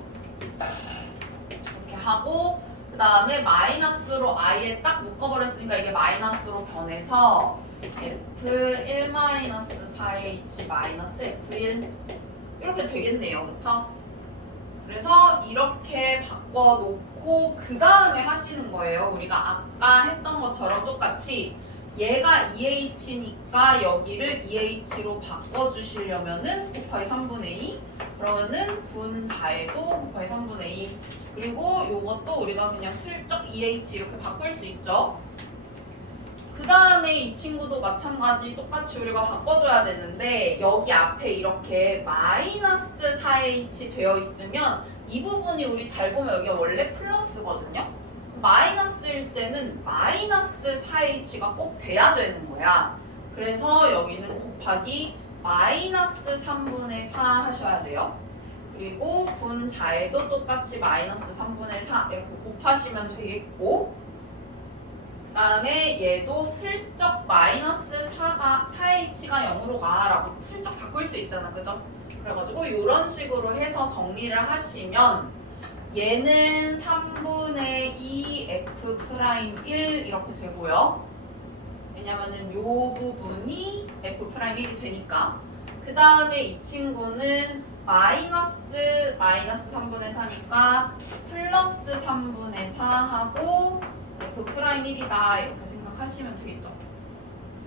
이렇게 하고 그 다음에 마이너스로 아예 딱 묶어버렸으니까 이게 마이너스로 변해서 F1-4H 마이너스 F1 이렇게 되겠네요. 그쵸? 그래서 이렇게 바꿔놓고 그 다음에 하시는 거예요. 우리가 아까 했던 것처럼 똑같이 얘가 2H니까 여기를 2H로 바꿔주시려면은 곱하기 3분의 2 그러면은 분자에도 곱하기 3분의 2 그리고 요것도 우리가 그냥 슬쩍 2H 이렇게 바꿀 수 있죠. 그 다음에 이 친구도 마찬가지 똑같이 우리가 바꿔줘야 되는데 여기 앞에 이렇게 마이너스 4H 되어 있으면 이 부분이 우리 잘 보면 여기가 원래 플러스거든요. 마이너스일 때는 마이너스 4H가 꼭 돼야 되는 거야. 그래서 여기는 곱하기 마이너스 3분의 4 하셔야 돼요. 그리고 분자에도 똑같이 마이너스 3분의 4 이렇게 곱하시면 되겠고 그 다음에 얘도 슬쩍 마이너스 4H가 0으로 가 라고 슬쩍 바꿀 수 있잖아. 그죠? 그래가지고 이런 식으로 해서 정리를 하시면 얘는 3분의 2 F'1 이렇게 되고요. 왜냐면은 요 부분이 F'1이 되니까. 그 다음에 이 친구는 마이너스 3분의 4니까 플러스 3분의 4 하고 F'1이다 이렇게 생각하시면 되겠죠.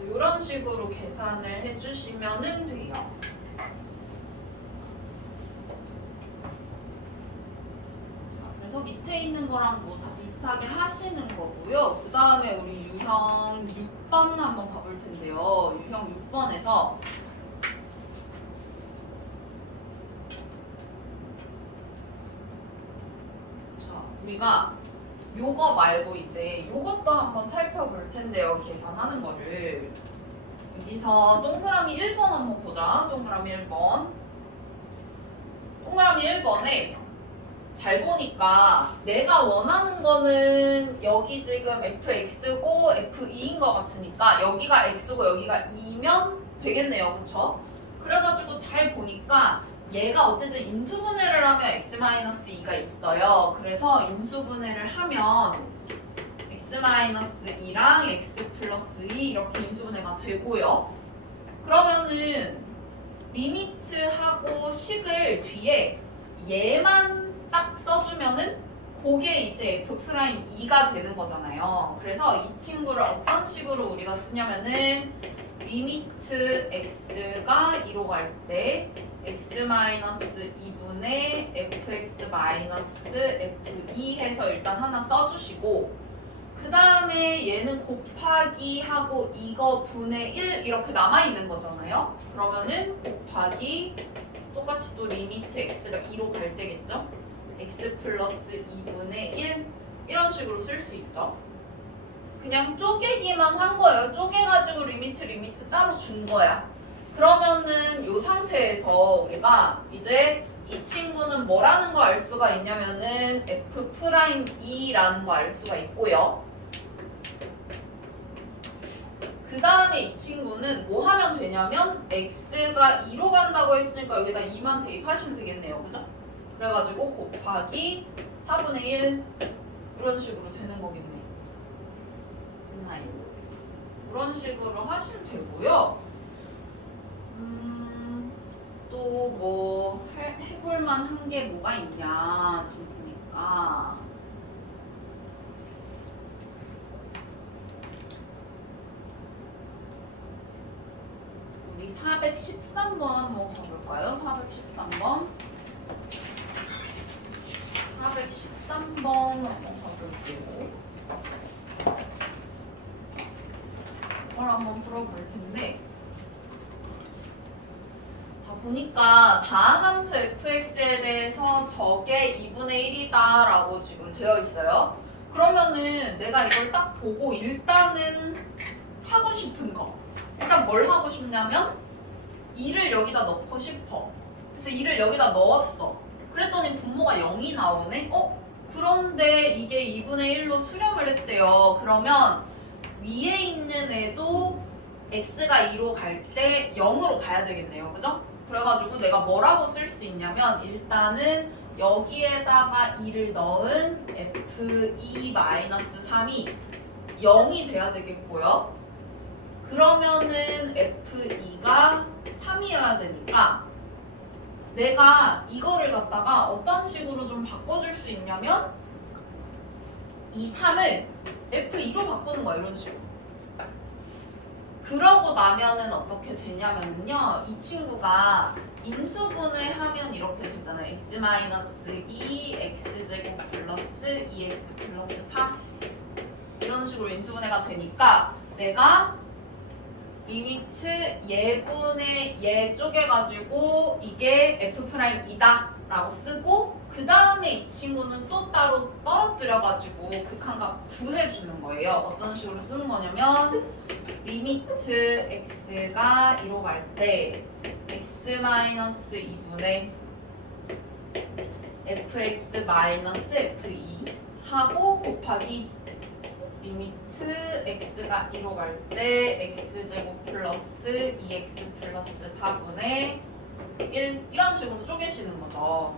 이런 식으로 계산을 해주시면 돼요. 그래서 밑에 있는 거랑 뭐 다 비슷하게 하시는 거고요. 그 다음에 우리 유형 6번 한번 가볼 텐데요. 유형 6번에서 자, 우리가 요거 말고 이제 요것도 한번 살펴볼 텐데요. 계산하는 거를 여기서 동그라미 1번 한번 보자. 동그라미 1번 동그라미 1번에 잘 보니까 내가 원하는 거는 여기 지금 fx고 f2인 것 같으니까 여기가 x고 여기가 2면 되겠네요. 그쵸? 그래가지고 잘 보니까 얘가 어쨌든 인수분해를 하면 x-2가 있어요. 그래서 인수분해를 하면 x-2랑 x 플러스 2 이렇게 인수분해가 되고요. 그러면은 리미트하고 식을 뒤에 얘만 딱 써주면은 그게 이제 f'2가 되는 거잖아요. 그래서 이 친구를 어떤 식으로 우리가 쓰냐면은 리미트 x가 2로 갈 때 x-2분의 fx-f2 해서 일단 하나 써주시고 그 다음에 얘는 곱하기 하고 이거 분의 1 이렇게 남아있는 거잖아요. 그러면은 곱하기 똑같이 또 리미트 x가 2로 갈 때겠죠? x 플러스 2분의 1 이런 식으로 쓸 수 있죠. 그냥 쪼개기만 한 거예요. 쪼개가지고 리미트 따로 준 거야. 그러면은 이 상태에서 우리가 이제 이 친구는 뭐라는 거 알 수가 있냐면은 f'2라는 거 알 수가 있고요. 그 다음에 이 친구는 뭐 하면 되냐면 x가 2로 간다고 했으니까 여기다 2만 대입하시면 되겠네요. 그죠? 그래가지고 곱하기 4분의 1 이런 식으로 되는 거겠네. 됐나요? 이런 식으로 하시면 되고요. 또 뭐 해볼 만한 게 뭐가 있냐 지금 보니까 우리 413번 한번 가볼까요? 413번 413번 한번 가볼게요. 이걸 한번 풀어볼 텐데 자 보니까 다함수 fx에 대해서 저게 2분의 1이다 라고 지금 되어 있어요. 그러면은 내가 이걸 딱 보고 일단은 하고 싶은 거 일단 뭘 하고 싶냐면 2를 여기다 넣고 싶어. 그래서 2를 여기다 넣었어. 그랬더니 분모가 0이 나오네? 그런데 이게 2분의 1로 수렴을 했대요. 그러면 위에 있는 애도 x가 2로 갈 때 0으로 가야 되겠네요. 그죠? 그래가지고 내가 뭐라고 쓸 수 있냐면 일단은 여기에다가 2를 넣은 f2-3이 0이 돼야 되겠고요. 그러면은 f2가 3이어야 되니까 내가 이거를 갖다가 어떤 식으로 좀 바꿔줄 수 있냐면 이 3을 f2로 바꾸는 거야. 이런 식으로. 그러고 나면은 어떻게 되냐면은요, 이 친구가 인수분해 하면 이렇게 되잖아요. x-2 x제곱 플러스 2x 플러스 4 이런 식으로 인수분해가 되니까 내가 리미트 예분의 예 쪼개가지고 이게 f'이다 라고 쓰고 그 다음에 이 친구는 또 따로 떨어뜨려가지고 극한값 구해주는 거예요. 어떤 식으로 쓰는 거냐면 리미트 x가 2로 갈 때 x-2분의 fx-f2 하고 곱하기 리미트 x가 2로 갈 때 x제곱 플러스 2x 플러스 4분의 1 이런 식으로 쪼개시는 거죠.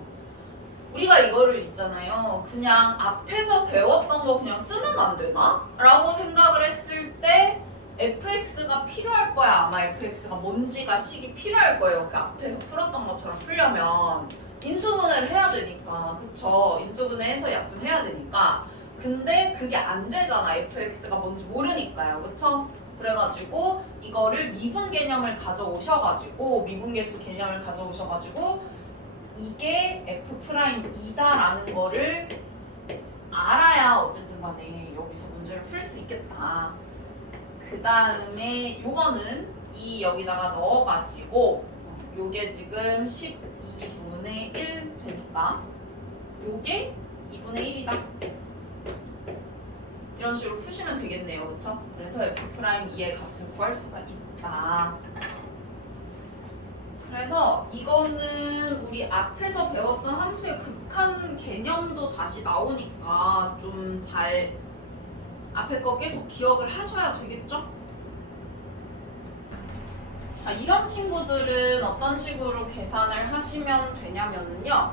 우리가 이거를 있잖아요. 그냥 앞에서 배웠던 거 그냥 쓰면 안 되나? 라고 생각을 했을 때 fx가 필요할 거야. 아마 fx가 뭔지가 식이 필요할 거예요. 그 앞에서 풀었던 것처럼 풀려면 인수분해를 해야 되니까. 그쵸? 인수분해해서 약분해야 되니까. 근데 그게 안 되잖아. fx가 뭔지 모르니까요. 그쵸? 그래가지고 이거를 미분 개념을 가져오셔가지고 미분계수 개념을 가져오셔가지고 이게 f'이다라는 거를 알아야 어쨌든 간에 여기서 문제를 풀 수 있겠다. 그 다음에 요거는 이 여기다가 넣어가지고 요게 지금 12분의 1 되니까 요게 2분의 1이다. 이런 식으로 푸시면 되겠네요. 그쵸? 그래서 f'2의 값을 구할 수가 있다. 그래서 이거는 우리 앞에서 배웠던 함수의 극한 개념도 다시 나오니까 좀 잘 앞에 거 계속 기억을 하셔야 되겠죠? 자, 이런 친구들은 어떤 식으로 계산을 하시면 되냐면은요.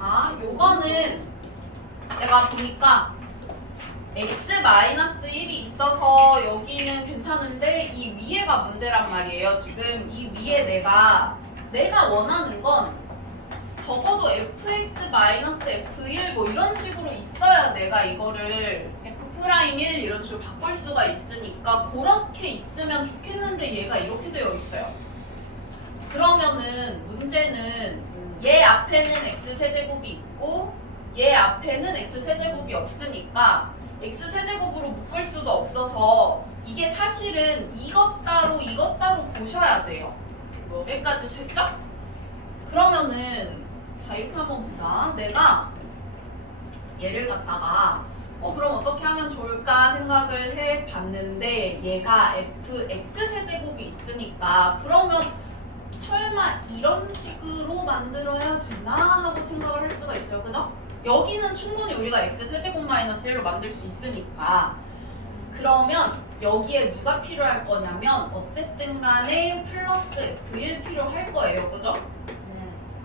자, 요거는 내가 보니까 x-1이 있어서 여기는 괜찮은데 이 위에가 문제란 말이에요. 지금 이 위에 내가 원하는 건 적어도 fx-f1 뭐 이런 식으로 있어야 내가 이거를 f'1 이런 식으로 바꿀 수가 있으니까 그렇게 있으면 좋겠는데 얘가 이렇게 되어 있어요. 그러면은 문제는 얘 앞에는 x세제곱이 있고 얘 앞에는 x세제곱이 없으니까 x세제곱으로 묶을 수도 없어서 이게 사실은 이것 따로 보셔야 돼요. 여기까지 됐죠? 그러면은 자 이렇게 한번 보자. 내가 얘를 갖다가 그럼 어떻게 하면 좋을까 생각을 해봤는데 얘가 fx세제곱이 있으니까 그러면 설마 이런 식으로 만들어야 되나 하고 생각을 할 수가 있어요. 그죠? 여기는 충분히 우리가 x세제곱 마이너스 1로 만들 수 있으니까 그러면 여기에 누가 필요할 거냐면 어쨌든 간에 플러스 f1 필요할 거예요. 그죠?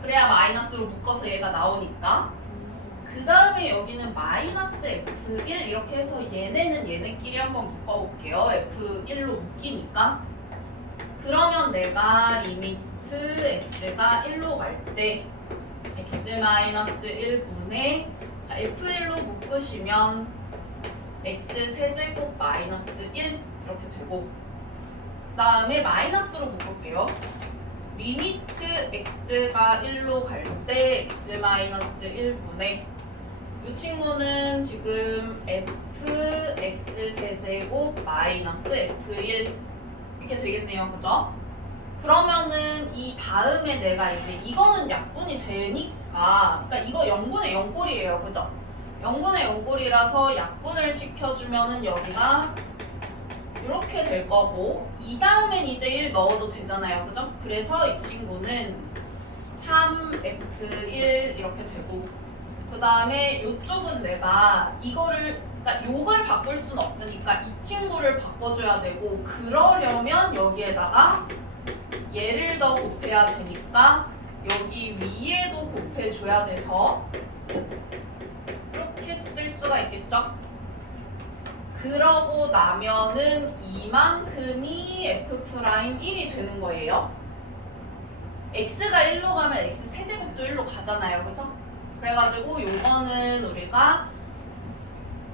그래야 마이너스로 묶어서 얘가 나오니까 그 다음에 여기는 마이너스 f1 이렇게 해서 얘네는 얘네끼리 한번 묶어볼게요. f1로 묶이니까 그러면 내가 리미트 x가 1로 갈 때 x-1분의 자 f1로 묶으시면 x세제곱 마이너스 1 이렇게 되고 그 다음에 마이너스로 묶을게요. 리미트 x가 1로 갈 때 x-1분의 이 친구는 지금 fx세제곱 마이너스 f1 이렇게 되겠네요. 그죠? 그러면은 이 다음에 내가 이제 이거는 약분이 되니까 그러니까 이거 0분의 0꼴이에요. 그죠? 0분의 0꼴이라서 약분을 시켜주면은 여기가 이렇게 될 거고 이 다음엔 이제 1 넣어도 되잖아요. 그죠? 그래서 이 친구는 3F1 이렇게 되고 그 다음에 이쪽은 내가 이거를 그러니까 요걸 바꿀 순 없으니까 이 친구를 바꿔줘야 되고 그러려면 여기에다가 얘를 더 곱해야 되니까 여기 위에도 곱해줘야 돼서 이렇게 쓸 수가 있겠죠? 그러고 나면은 이만큼이 F'1이 되는 거예요. X가 1로 가면 X 세제곱도 1로 가잖아요. 그죠? 그래가지고 요거는 우리가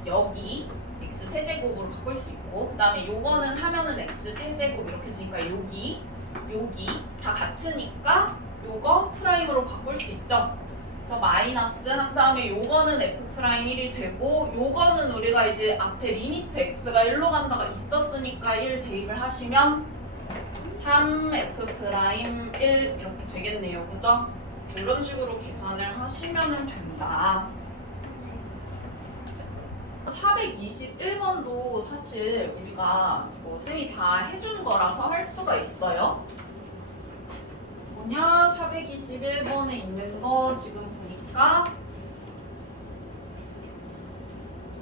여기 X 세제곱으로 바꿀 수 있고 그 다음에 요거는 하면은 X 세제곱 이렇게 되니까 여기 다 같으니까 요거 프라임으로 바꿀 수 있죠. 그래서 마이너스 한 다음에 요거는 F'1이 되고 요거는 우리가 이제 앞에 리미트 X가 1로 간다가 있었으니까 1 대입을 하시면 3F'1 이렇게 되겠네요. 그죠? 이런 식으로 계산을 하시면 된다. 421번도 사실 우리가 뭐 쌤이 다 해준 거라서 할 수가 있어요. 뭐냐? 421번에 있는 거 지금 보니까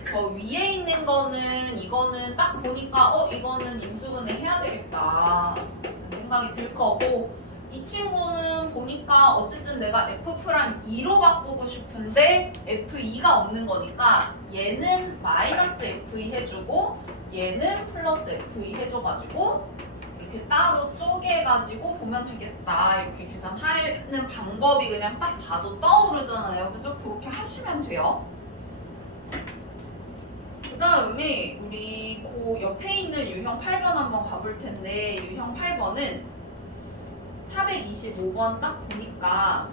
저 위에 있는 거는 이거는 딱 보니까 이거는 인수분해 해야 되겠다 라는 생각이 들 거고 이 친구는 보니까 어쨌든 내가 F'2로 바꾸고 싶은데 F2가 없는 거니까 얘는 마이너스 F2 해주고 얘는 플러스 F2 해줘가지고 이렇게 따로 쪼개가지고 보면 되겠다 이렇게 계산하는 방법이 그냥 딱 봐도 떠오르잖아요. 그죠? 그렇게 하시면 돼요. 그 다음에 우리 그 옆에 있는 유형 8번 한번 가볼 텐데 유형 8번은 425번 딱 보니까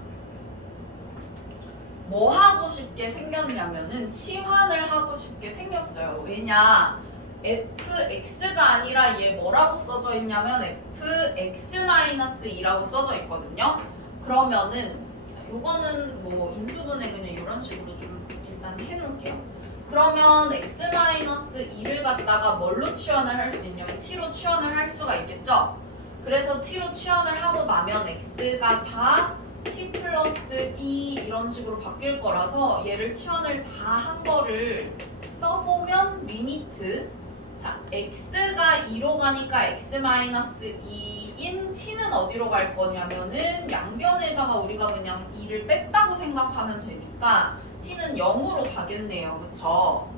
뭐 하고 싶게 생겼냐면은 치환을 하고 싶게 생겼어요. 왜냐? fx가 아니라 얘 뭐라고 써져 있냐면 fx-2라고 써져 있거든요. 그러면은 요거는 뭐 인수분해 그냥 이런 식으로 좀 일단 해놓을게요. 그러면 x-2를 갖다가 뭘로 치환을 할 수 있냐면 t로 치환을 할 수가 있겠죠. 그래서 t로 치환을 하고 나면 x가 다 t 플러스 2 이런 식으로 바뀔 거라서 얘를 치환을 다 한 거를 써보면 리미트 자 x가 2로 가니까 x-2인 t는 어디로 갈 거냐면은 양변에다가 우리가 그냥 2를 뺐다고 생각하면 되니까 t는 0으로 가겠네요. 그쵸?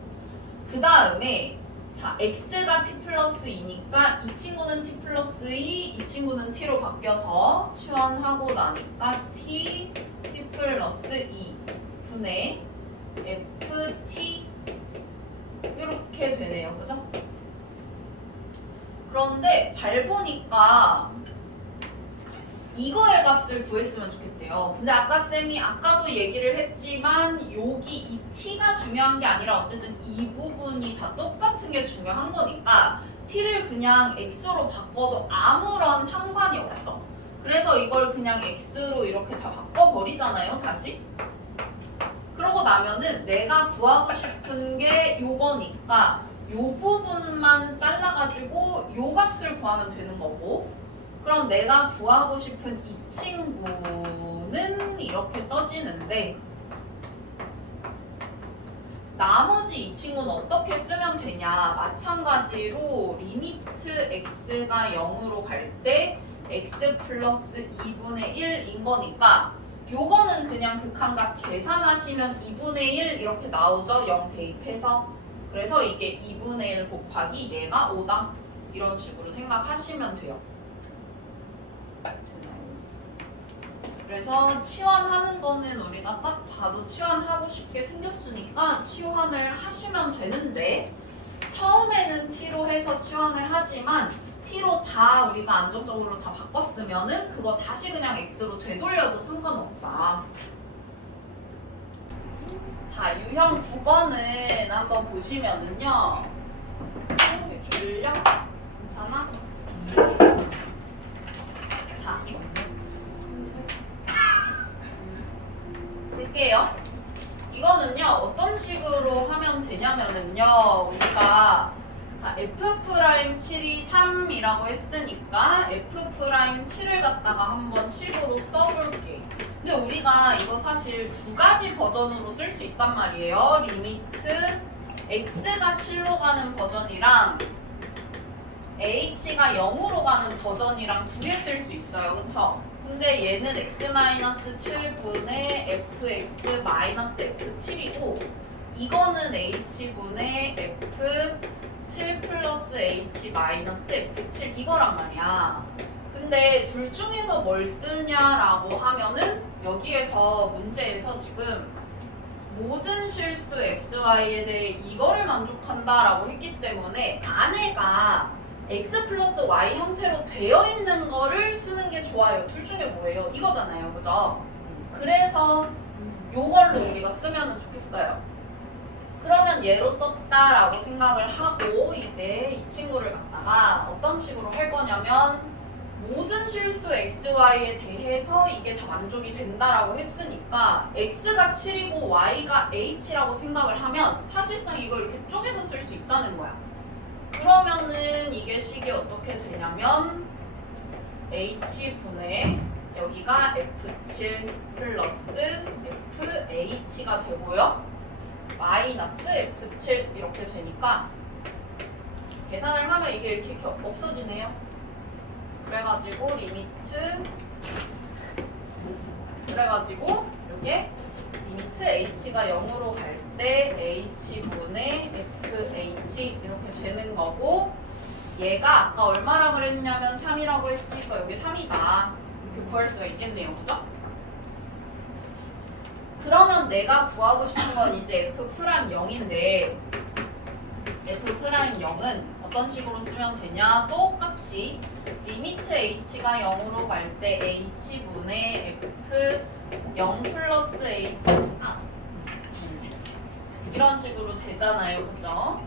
그 다음에 자, x가 t 플러스 2니까 이 친구는 t 플러스 2, 이 친구는 t로 바뀌어서 치환하고 나니까 t 플러스 2 분의 ft 이렇게 되네요. 그죠? 그런데 잘 보니까 이거의 값을 구했으면 좋겠대요. 근데 아까 쌤이 아까도 얘기를 했지만 여기 이 t가 중요한 게 아니라 어쨌든 이 부분이 다 똑같은 게 중요한 거니까 t를 그냥 x로 바꿔도 아무런 상관이 없어. 그래서 이걸 그냥 x로 이렇게 다 바꿔버리잖아요. 다시. 그러고 나면은 내가 구하고 싶은 게 요거니까 요 부분만 잘라가지고 요 값을 구하면 되는 거고 그럼 내가 구하고 싶은 이 친구는 이렇게 써지는데 나머지 이 친구는 어떻게 쓰면 되냐 마찬가지로 리미트 x가 0으로 갈 때 x 플러스 2분의 1인 거니까 요거는 그냥 극한값 계산하시면 2분의 1 이렇게 나오죠. 0 대입해서 그래서 이게 2분의 1 곱하기 얘가 5다 이런 식으로 생각하시면 돼요. 그래서 치환하는 거는 우리가 딱 봐도 치환하고 싶게 생겼으니까 치환을 하시면 되는데 처음에는 t로 해서 치환을 하지만 t로 다 우리가 안정적으로 다 바꿨으면은 그거 다시 그냥 x로 되돌려도 상관없다. 자, 유형 9번은 한번 보시면은요. 졸려? 괜찮아? 자. 볼게요. 이거는요 어떤 식으로 3이라고 했으니까 F'7을 갖다가 한번 식으로 써볼게. 근데 우리가 이거 사실 두 가지 버전으로 쓸 수 있단 말이에요. 리미트 x가 7로 가는 버전이랑 h가 0으로 가는 버전이랑 두 개 쓸 수 있어요. 그쵸? 근데 얘는 x-7분의 fx-f7이고 이거는 h분의 f7 플러스 h-f7 이거란 말이야. 근데 둘 중에서 뭘 쓰냐라고 하면은 여기에서 문제에서 지금 모든 실수 xy에 대해 이거를 만족한다라고 했기 때문에 안에가 x 플러스 y 형태로 되어 있는 거를 쓰는 게 좋아요. 둘 중에 뭐예요? 이거잖아요. 그죠? 그래서 요걸로 우리가 쓰면 좋겠어요. 그러면 얘로 썼다라고 생각을 하고 이제 이 친구를 갖다가 어떤 식으로 할 거냐면 모든 실수 xy에 대해서 이게 다 만족이 된다라고 했으니까 x가 7이고 y가 h라고 생각을 하면 사실상 이걸 이렇게 쪼개서 쓸 수 있다는 거야. 그러면은 이게 식이 어떻게 되냐면 h분의 여기가 f7 플러스 fh가 되고요. 마이너스 f7 이렇게 되니까 계산을 하면 이게 이렇게 없어지네요. 그래가지고 리미트 이게 리미트 h가 0으로 갈 때 h분의 fh 이렇게 되는 거고 얘가 아까 얼마라고 그랬냐면 3이라고 했으니까 여기 3이다 이렇게 구할 수가 있겠네요. 그죠? 그러면 내가 구하고 싶은 건 이제 f'0인데 f'0은 어떤 식으로 쓰면 되냐? 똑같이 리미트 h가 0으로 갈 때 h분의 f0 플러스 h 이런 식으로 되잖아요. 그죠?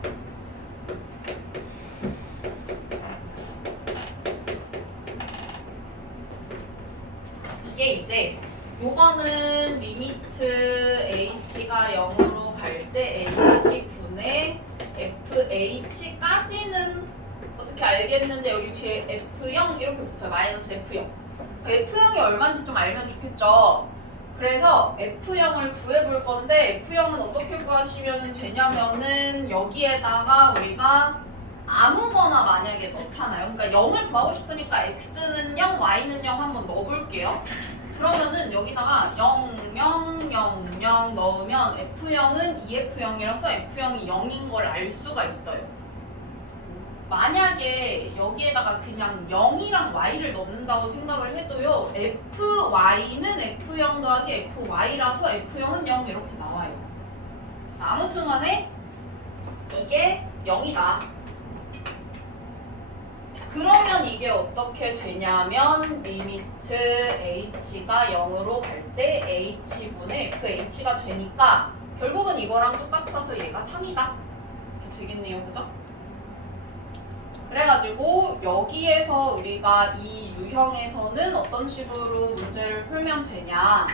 이게 이제 요거는 리미트 h가 0으로 갈 때 h분의 fh까지는 어떻게 알겠는데 여기 뒤에 f0 이렇게 붙어요. 마이너스 f0. f0이 얼마인지 좀 알면 좋겠죠. 그래서 f0을 구해볼 건데 f0은 어떻게 구하시면 되냐면은 여기에다가 우리가 아무거나 만약에 넣잖아요. 그러니까 0을 구하고 싶으니까 x는 0, y는 0 한번 넣어볼게요. 그러면은 여기다가 0, 0, 0, 0 넣으면 F0은 2F0이라서 F0이 0인 걸 알 수가 있어요. 만약에 여기에다가 그냥 0이랑 Y를 넣는다고 생각을 해도요. FY는 F0 더하기 FY라서 F0은 0 이렇게 나와요. 자, 아무튼 간에 이게 0이다. 그러면 이게 어떻게 되냐면 리미트 h가 0으로 갈 때 h분의 fh가 되니까 결국은 이거랑 똑같아서 얘가 3이다 이렇게 되겠네요. 그죠? 그래가지고 여기에서 우리가 이 유형에서는 어떤 식으로 문제를 풀면 되냐,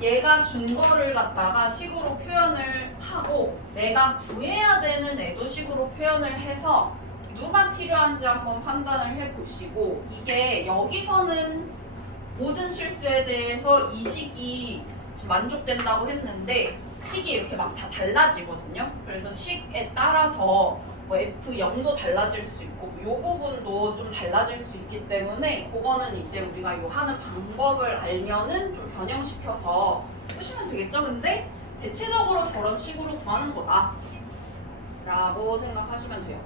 얘가 준 거를 갖다가 식으로 표현을 하고 내가 구해야 되는 애도 식으로 표현을 해서 누가 필요한지 한번 판단을 해보시고, 이게 여기서는 모든 실수에 대해서 이 식이 만족된다고 했는데 식이 이렇게 막 다 달라지거든요. 그래서 식에 따라서 뭐 F0도 달라질 수 있고 이 부분도 좀 달라질 수 있기 때문에 그거는 이제 우리가 요 하는 방법을 알면은 좀 변형시켜서 쓰시면 되겠죠. 근데 대체적으로 저런 식으로 구하는 거다 라고 생각하시면 돼요.